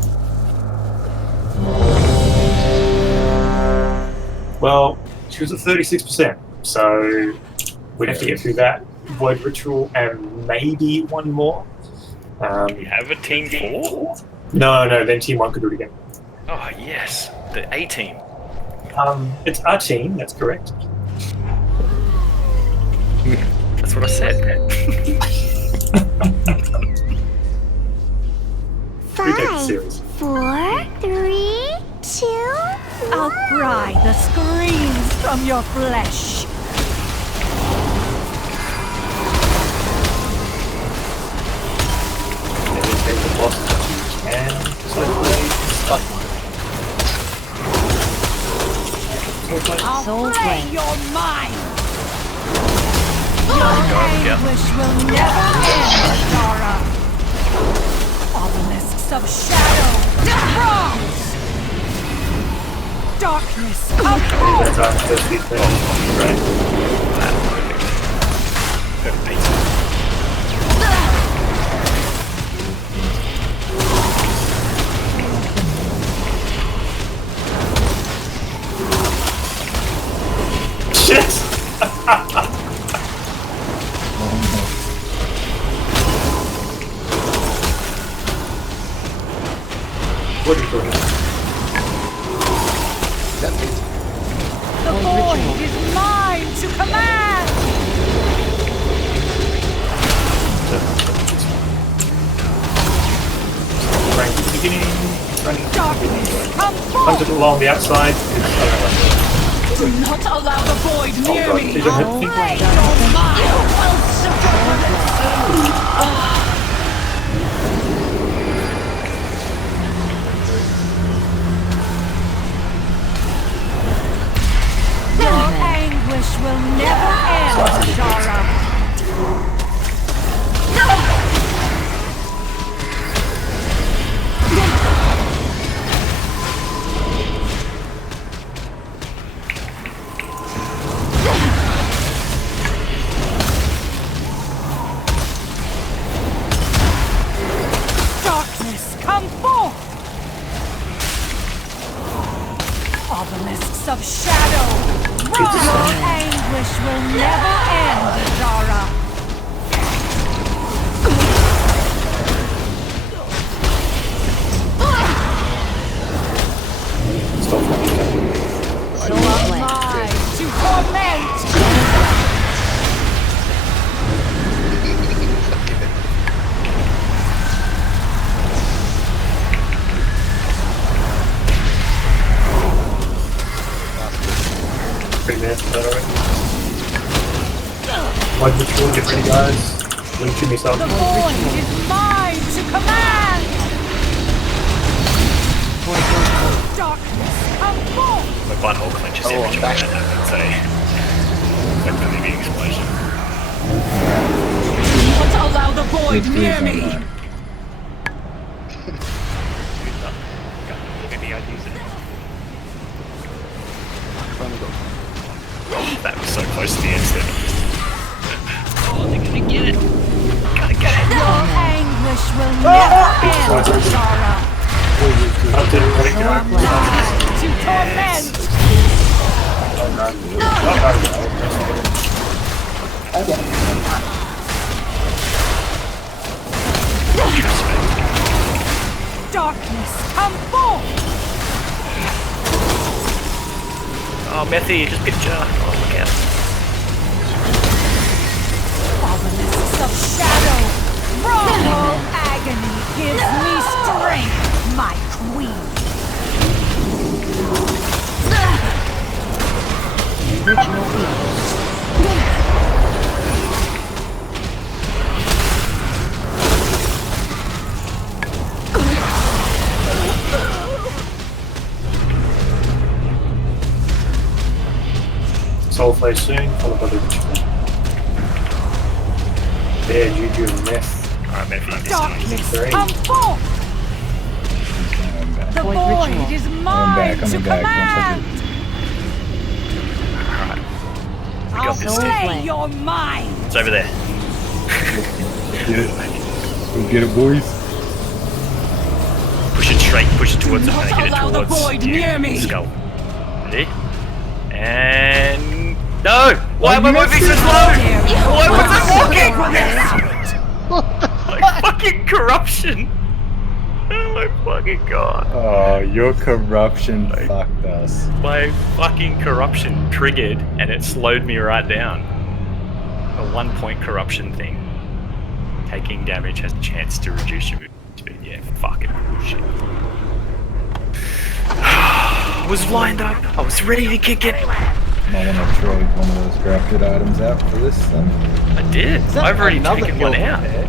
Well, she was at 36%, so we'd have to get through that void ritual and maybe one more. You have a team 4? No, then team 1 could do it again. Oh, yes. The A team. It's our team, that's correct. That's what I said. 5, 4, 3, 2, I'll pry the screams from your flesh. Take the boss that you can. I'll play your mind. Your anguish will never end, Zara. Obelisks of shadow, defrost. Darkness, That's our first thing. Shit! What are you doing? the void is mine to command. Right at the beginning. Darkness, come forth. Punch it along the outside. Do not allow the void near God, me. you don't have to think. Your anguish will never end, Zara. Darkness, come forth. Obelisks of shadow. Your anguish will never end, Zara. So am I to torment. Pretty nasty, by the way. One ritual, get ready, guys. Link to myself. The void is mine to command. Darkness, come forth. My butthole clenches every time that happens, so that's going to be an explosion. Do not allow the void near me. Maybe I'd use it. That was so close to the instant. Oh, they're gonna get it. Gotta get it. Your anguish will never end, Zara. Up to everybody, So go. am I to torment. Darkness, come forth. Oh, Methy, just picture. Oh, look out. Obelisks of shadow. Primal agony gives me strength, my queen. Original heroes. Soulflay soon, followed by the ritual. There, Juju and Meth. Alright, Methy, Darkness, come forth. The void is mine to command. Alright. I'll this play your mind. It's over there. Get it. Go get it, boys. push it straight, push it towards it, Do and not hit it allow the towards void you, near me. skull. Ready? And no! Why am I moving so slow? Why was I walking? Like fucking corruption. Oh my fucking god. Oh, your corruption fucked us. My fucking corruption triggered and it slowed me right down. A 1 point corruption thing. Taking damage has a chance to reduce your movement speed. Yeah, fucking bullshit. I was lined up. I was ready to kick it. Might want to trade one of those crafted items out for this then. I did. I've already taken one out. There?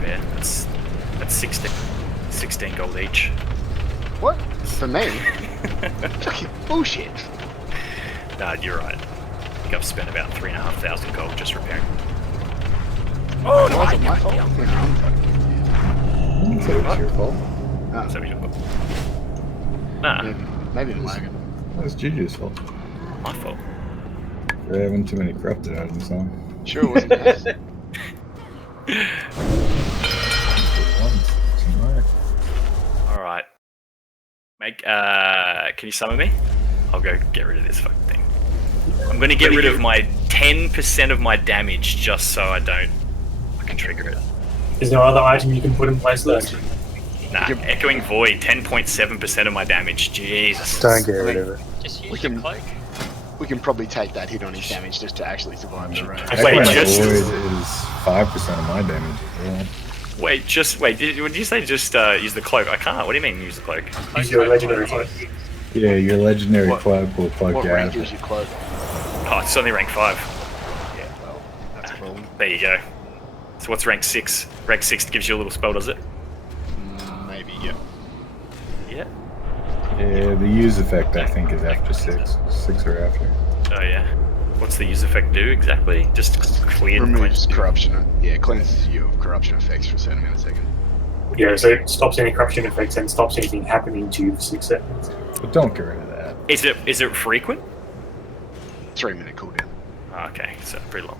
Bear. That's 16 gold each. What? For me? Fucking bullshit. Nah, you're right. I think I've spent about 3,500 gold just repairing. Oh, no, wasn't my fault. I didn't say it was your fault. Is that what your fault? Nah. Maybe I'm lagging. That was Juju's fault. My fault. We're having too many corrupted items on. Sure it wasn't us. Alright. Can you summon me? I'll go get rid of this fucking thing. I'm gonna get rid of my 10% of my damage just so I don't fucking trigger it. Is there other item you can put in place though? Nah, Echoing Void, 10.7% of my damage. Jesus. Don't get rid of it. Just use your cloak. We can probably take that hit on his damage just to actually survive the raid. Wait, Void just... is 5% of my damage. Yeah. Wait, did you say just use the cloak? I can't. What do you mean use the cloak? Use your legendary cloak. Yeah, your legendary cloak will cloak What you out rank of is it. your cloak? Oh, it's only rank 5. Yeah, well, that's a problem. There you go. So what's rank 6? Rank 6 gives you a little spell, does it? Maybe, yeah. Yeah. Yeah, the use effect I think is after 6. 6 or after. Oh yeah. What's the use effect do exactly? Just clear Removes corruption. Yeah, cleanses you of corruption effects for a certain amount of seconds. Yeah, so it stops any corruption effects and stops anything happening to you for 6 seconds. But don't get rid of that. Is it frequent? 3-minute cooldown. Oh, okay, so pretty long.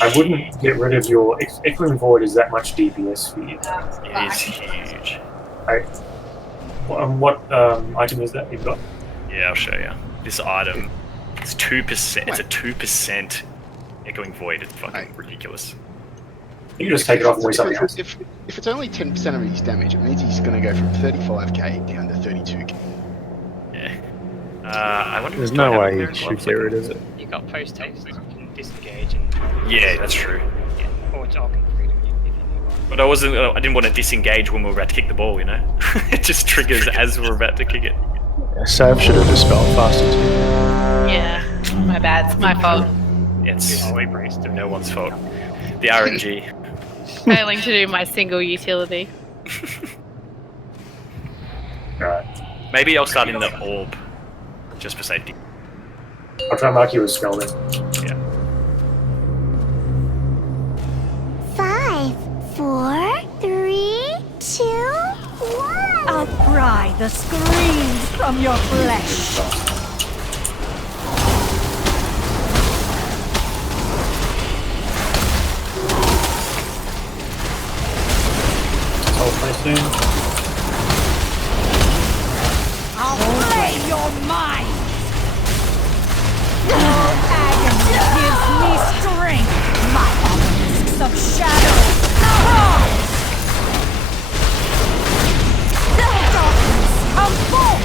I wouldn't get rid of your Echoing Void is that much DPS for you. It is huge. What item is that you've got? Yeah, I'll show you. This item, it's 2%. It's a 2% Echoing Void. It's fucking ridiculous. You can just take it off and wear something else. If it's only 10% of his damage, it means he's going to go from 35k down to 32k. Yeah. I wonder. There's if I no have way it you there as should well. get rid of it. You got post haste, you can disengage and. Yeah, that's true. Yeah, or Darken Freedom if you need one. But I didn't want to disengage when we were about to kick the ball. You know, it just triggers as we're about to kick it. Yeah, Sav should have dispelled faster too. Yeah, my bad. It's my fault. It's no one's fault. The RNG. Failing to do my single utility. Alright. Maybe I'll start in the orb, just for safety. I'll try and mark you as spell then. Yeah. 5, 4, 3, 2, 1. Outcry the screams from your flesh. I'll play your mind. Your agony gives me strength. My obelisks of shadow rise. Darkness, come forth.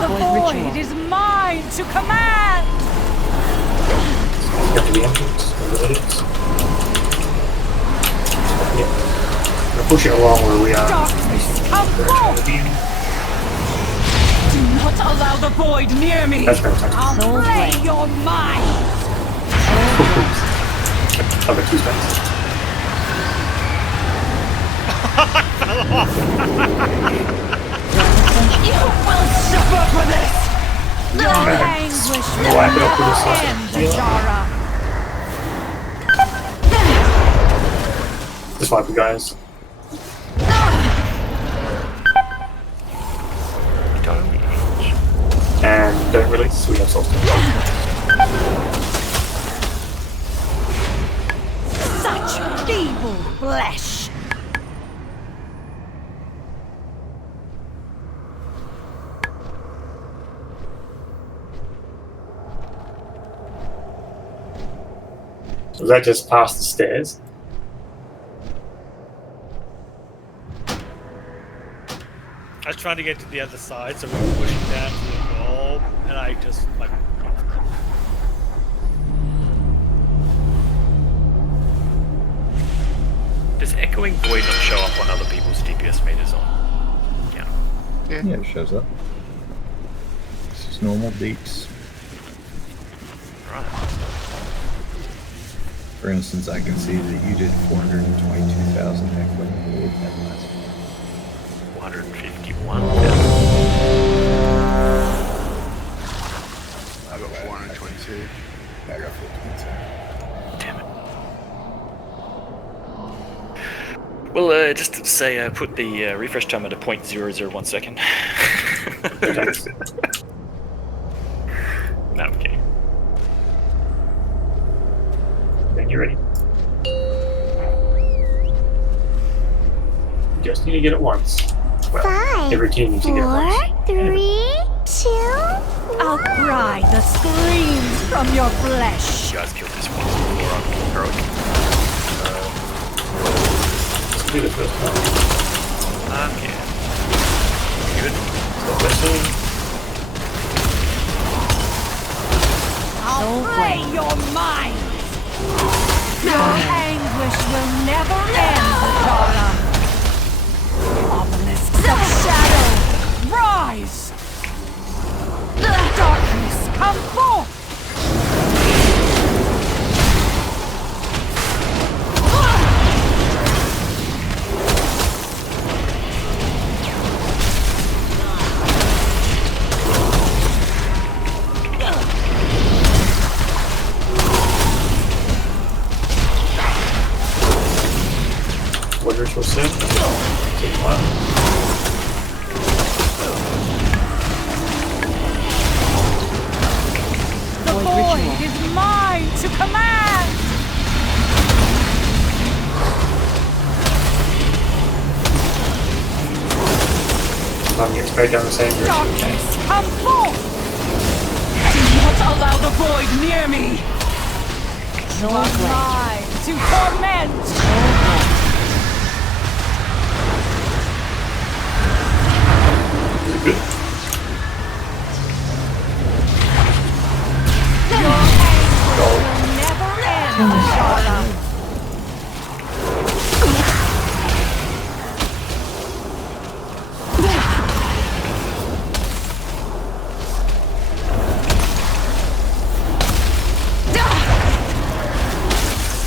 The void is mine to command. Get to the entrance. Where it is. Yeah. I'll push it along where we are. Darkness, come forth. Do not allow the void near me. That's fantastic. I'll play your mind. I've got 2 spells. You will suffer for this! Your anguish will Wipe it up with a never slice. end, Jara. Just wipe it, guys. And don't release, we have Solstice. Such feeble flesh. Was that just past the stairs? I was trying to get to the other side, so we were pushing down to the wall, and I just like. Does Echoing Void not show up on other people's DPS meters on? Yeah. Yeah, it shows up. It's just normal beats. Right. For instance, I can see that you did 422,000 equity with that last 451. I got 422. I got 422. Damn it. Well, just to say, put the refresh timer to 0.001 second. No, I'm kidding. Then you're ready. Just need to get it once. Well, 5, every team needs to get it 4, once. 3, 2, I'll pry the screams from your flesh. You guys killed this one before I'm heroic. Let's do the first one. Okay. Good. Stop wrestling. I'll play your mind. Your anguish will never end, Zara. Obelisks of shadow, rise! Darkness, come forth! What ritual soon? Take one. The void is mine to command! I'm getting straight down the same direction. Darkness, come forth! Do not allow the void near me! You are mine to torment! Your anguish will never end, Zara.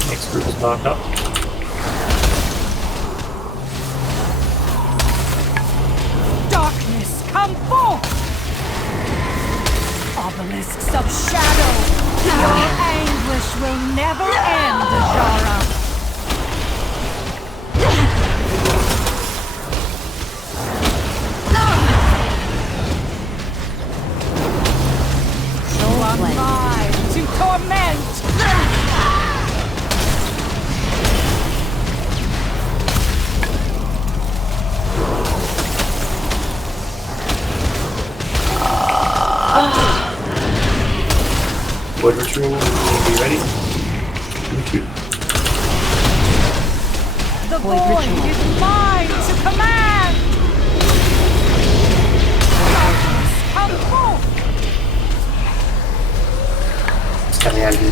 Next group is marked up. Darkness, come forth! Obelisks of shadow, your anguish will never end, Zara. You are mine to torment! Void ritual, be ready. The void is mine to command! Darkness, come forth! It's coming out of you.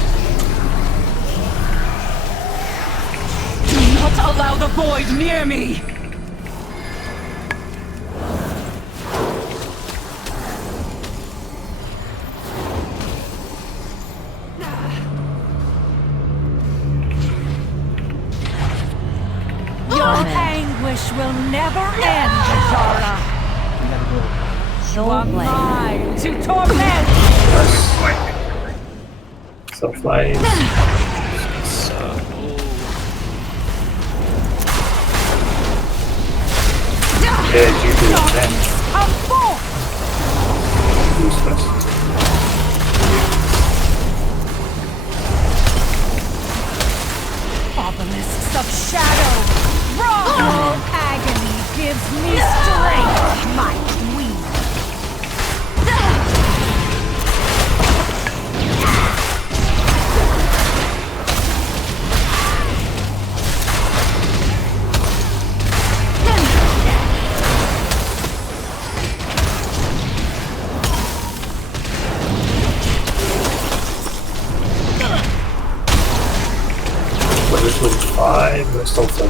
Do not allow the void near me! Your anguish anguish will never end, Azara. You are mine to torment. Self-life. Yeah, you do that. Come forth. Useless. Obelisks of shadow. Raw agony gives me strength, my queen. This was 5, we're still 4.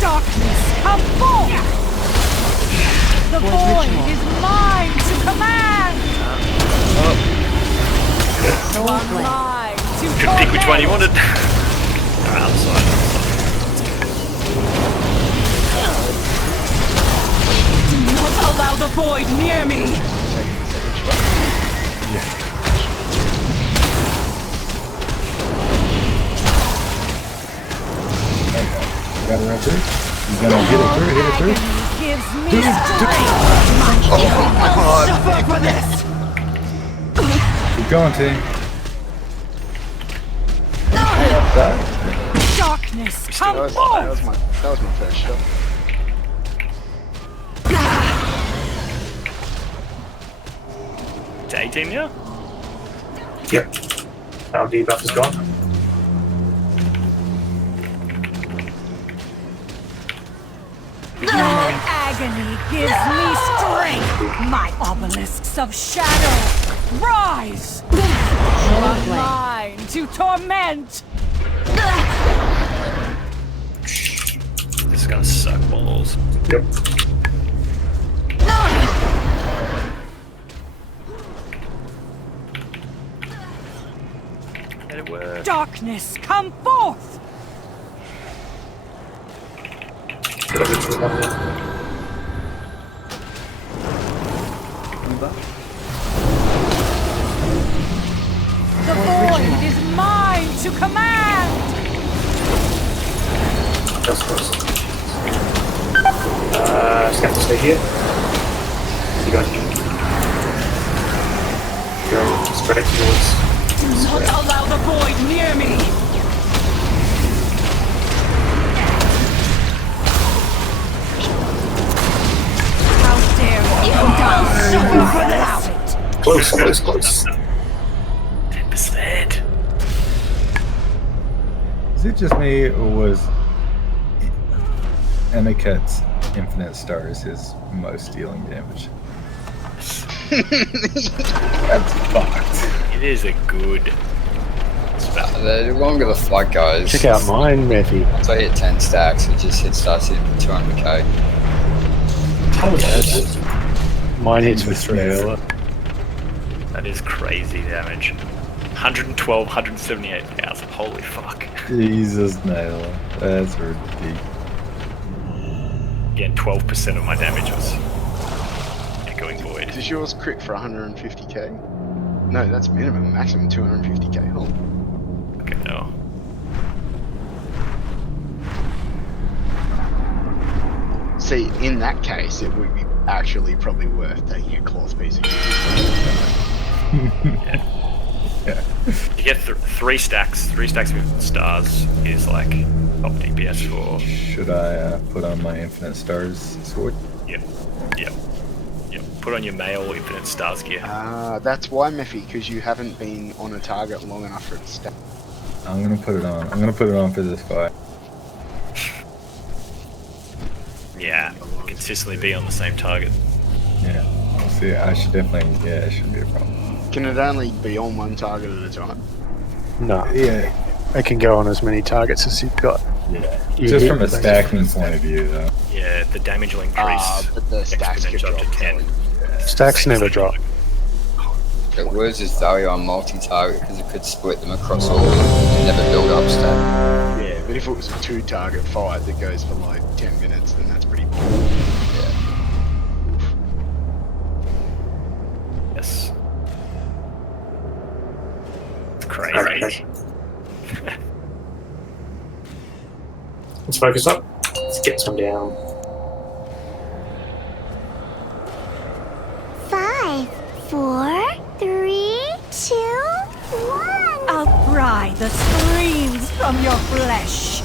Darkness, come forth! The void is mine to command! You are mine to Couldn't pick which one you wanted. Do not allow the void near me! Got it right there. You gonna hit it through, Gives me Dude, strength! oh my god! Suffer for this! Keep going, team. Darkness, come That forth! was my first shot. It's 18 now? Yep. Our debuff is gone. Your agony gives me strength, my obelisks of shadow. Rise! You are mine to torment! This is gonna suck balls. Yep. It worked. Darkness, come forth! The void is mine to command! Just have to stay here. You got go straight towards. Do not allow the void near me! How dare you suffer for this! Close, close, close. 10%. Is it just me, or was Emiket's Infinite Stars his most dealing damage? That's fucked. It is a good spell. The longer the fight goes, Check out mine, Matthew. once I hit 10 stacks, it just starts hitting 200k. Mine hits with 3 earlier. That is crazy damage. 112, 178,000. Holy fuck. Jesus, nail. That's ridiculous. Again, 12% of my damage was echoing void. Does yours crit for 150k? No, that's minimum. Maximum 250k. Oh. Okay, no. See, in that case, it would be actually probably worth taking a cloth piece of Yeah. You get 3 stacks. 3 stacks with stars is like top DPS for. Should I put on my Infinite Stars sword? Yep. Yep. Yep. Put on your male infinite stars gear. That's why, Mephi, because you haven't been on a target long enough for it to stack. I'm gonna put it on. I'm gonna put it on for this fight. Yeah. Consistently be on the same target. Yeah. We'll see. I should definitely. Yeah, it shouldn't be a problem. Can it only be on one target at a time? No. Yeah. It can go on as many targets as you've got. Yeah. Just from a stacking point of view, though. Yeah, the damage will increase. But the stacks could up drop to 10. Stacks never drop. It loses value on multi-target because it could split them across all and never build up stack. Yeah, But if it was a 2-target fight that goes for like 10 minutes, then that's pretty boring. Yes. It's crazy. Let's focus up. Let's get some down. 5, 4, 3, 2, 1. I'll pry the screams from your flesh.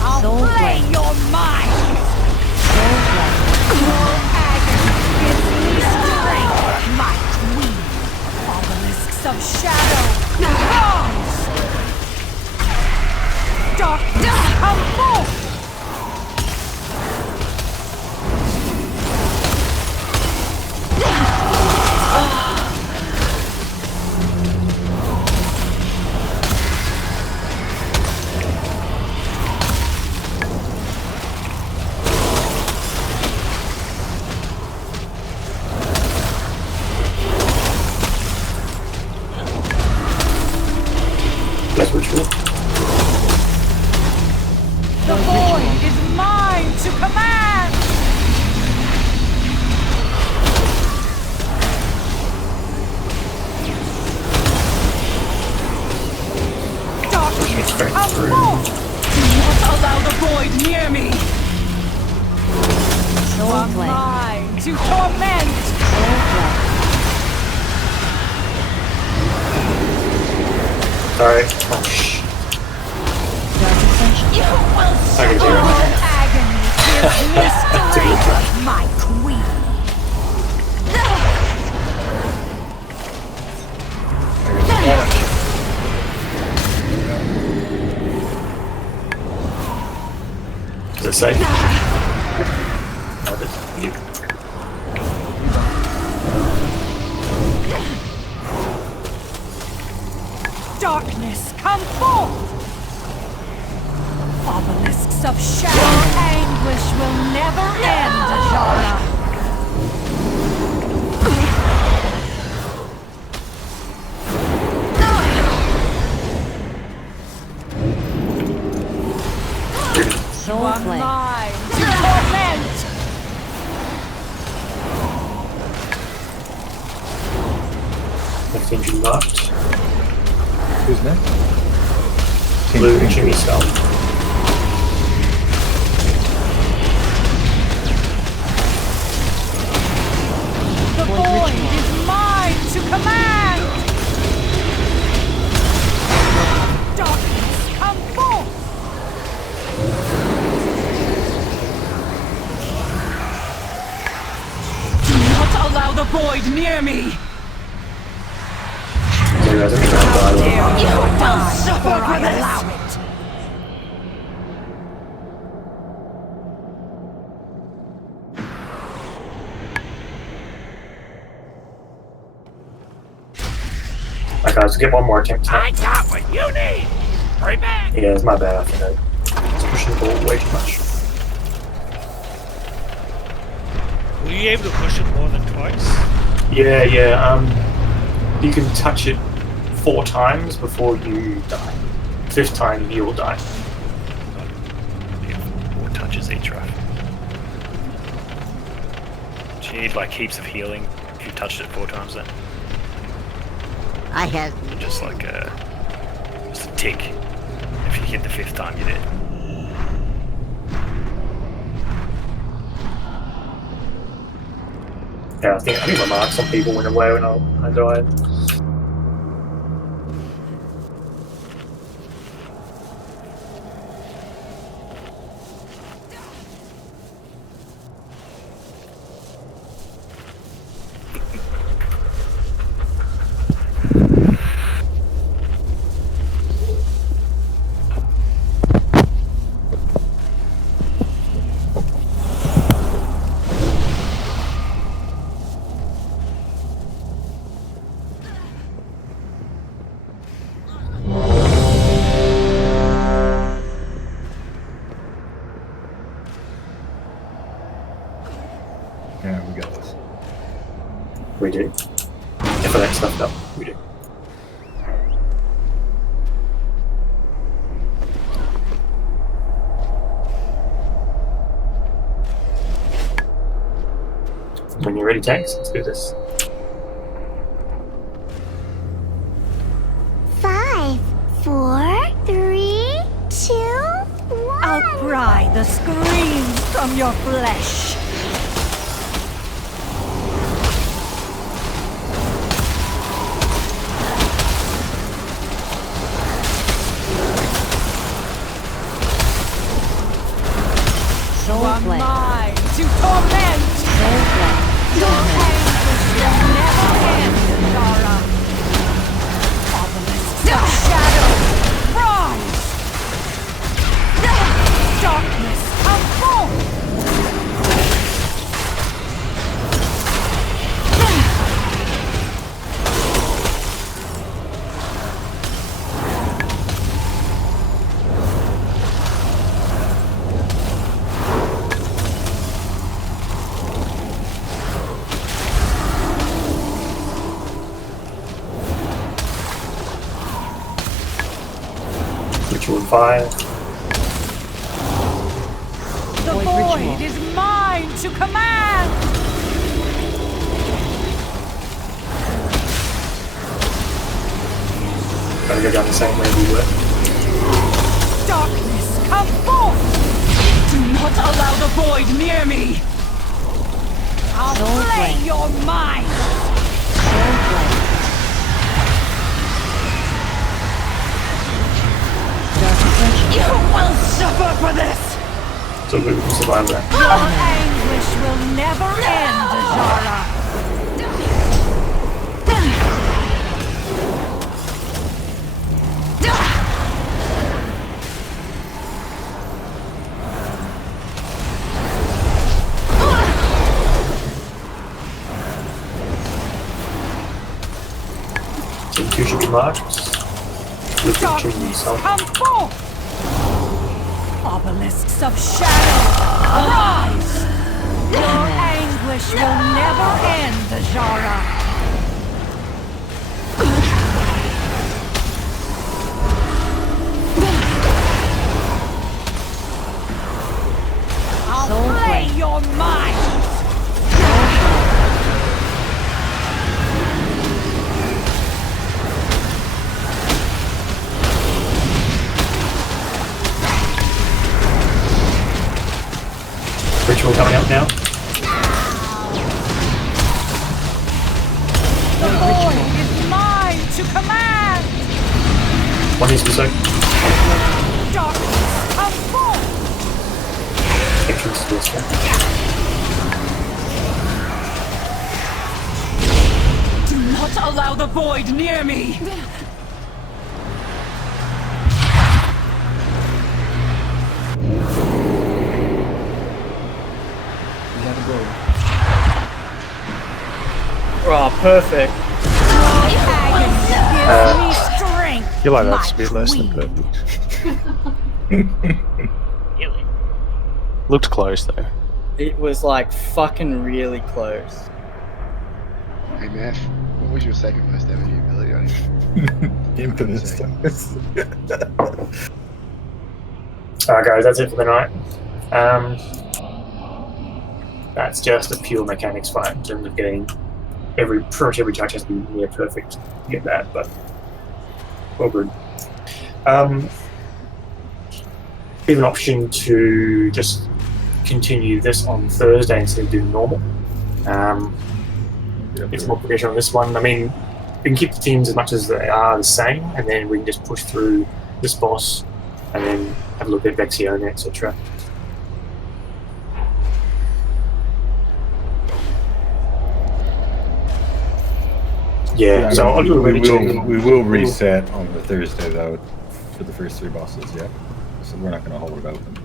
I'll play your mind. Your agony gives me strength, my queen. Obelisks of shadow, rise! Darkness, come forth! That's ritual. The void is mine to command! Darkness, come forth! Do not allow the void near me! You are mine to torment! Sorry. Oh, You will suffer agony, gives me strength, my queen. Does it say? No, it doesn't. Darkness, come forth! Obelisks of shadow, anguish will never end, Ajara. You are mine to torment! Next injury marked. Who's next? Blue Jimmy Skull. The void is mine to command! Darkness, come forth! Do not allow the void near me! You will suffer for this! Allow it! Alright guys, get one more attempt. I got what you need! Hurry back! Yeah, it's my bad, I think it's pushing the ball way too much. Were you able to push it more than twice? Yeah, you can touch it 4 times before you die. 5th time, you will die. Yeah, 4 touches each, right? Do you need like heaps of healing if you touched it 4 times then? I have. Just like just a tick. If you hit the 5th time, you're dead. Yeah, I think my marks on people went away when I died. We do. If I that stuff up, we do. When you're ready, tanks, let's do this. 5, 4, 3, 2, 1. Outcry the screams from your flesh. You are mine to torment. Your anguish will never end, Zara. Obelisks of shadow, rise! Darkness, come forth! Ritual 5. The void is mine to command! Gotta go down the same way we were. Darkness, come forth! Do not allow the void near me! I'll play your mind! You will suffer for this! So we can survive that. Your anguish will never end, Zara! So 2 should be marked. We can choose Darkness, yourself. come forth! Obelisks of shadow, rise! Your anguish will never end, Zara! I'll play your mind! Ritual coming up now. The void is mine to command! One is to soak. Darkness, come forth! Entrance to this one. Do not allow the void near me! Oh, perfect. You're like, that's a bit less than perfect. Looked close though. It was like fucking really close. Hey, Matt, what was your second most damage ability? Infamous. Alright guys, that's it for the night. That's just a pure mechanics fight in terms of getting pretty much every touch has to be near perfect to get that, but all good. We have an option to just continue this on Thursday instead of doing normal. Get some more progression on this one. I mean, we can keep the teams as much as they are the same, and then we can just push through this boss, and then have a look at Vexiona, etc. Yeah, so I'll do a we will reset on the Thursday though for the first 3 bosses, yeah. So we're not going to hold it open.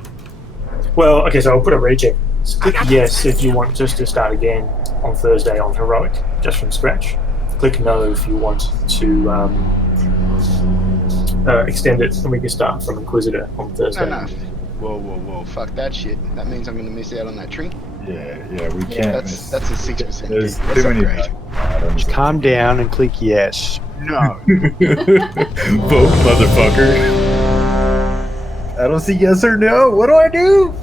Well, okay, so I'll put a recheck. Click yes if you want just to start again on Thursday on Heroic, just from scratch. Click no if you want to extend it, and we can start from Inquisitor on Thursday. No. Whoa, fuck that shit. That means I'm gonna miss out on that trinket. Yeah, we can't miss. That's a 6% There's That's too not many great. items. Calm down and click yes. No. Vote, motherfucker. I don't see yes or no. What do I do?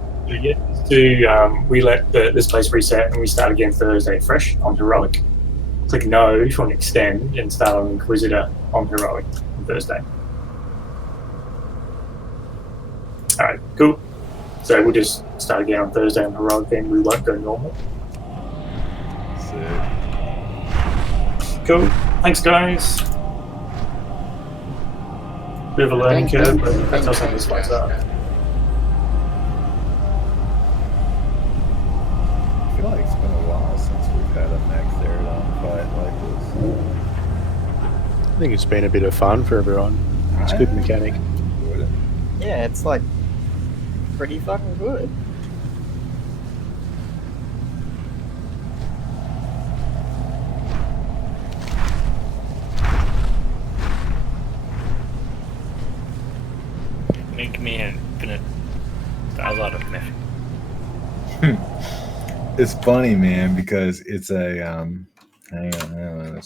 We let this place reset and we start again Thursday fresh on Heroic. Click no if you want to extend and start on Inquisitor on Heroic on Thursday. Alright, cool. So we'll just start again on Thursday on Heroic, then we won't go normal. Cool. Thanks, guys. Bit of a learning curve, but that's how some of these fights are. I feel like it's been a while since we've had a Max Therodon fight like this. I think it's been a bit of fun for everyone. It's a good mechanic. Yeah, it's like pretty fucking good. Make me an infinite dialogue of myth. It's funny, man, because it's a hang on,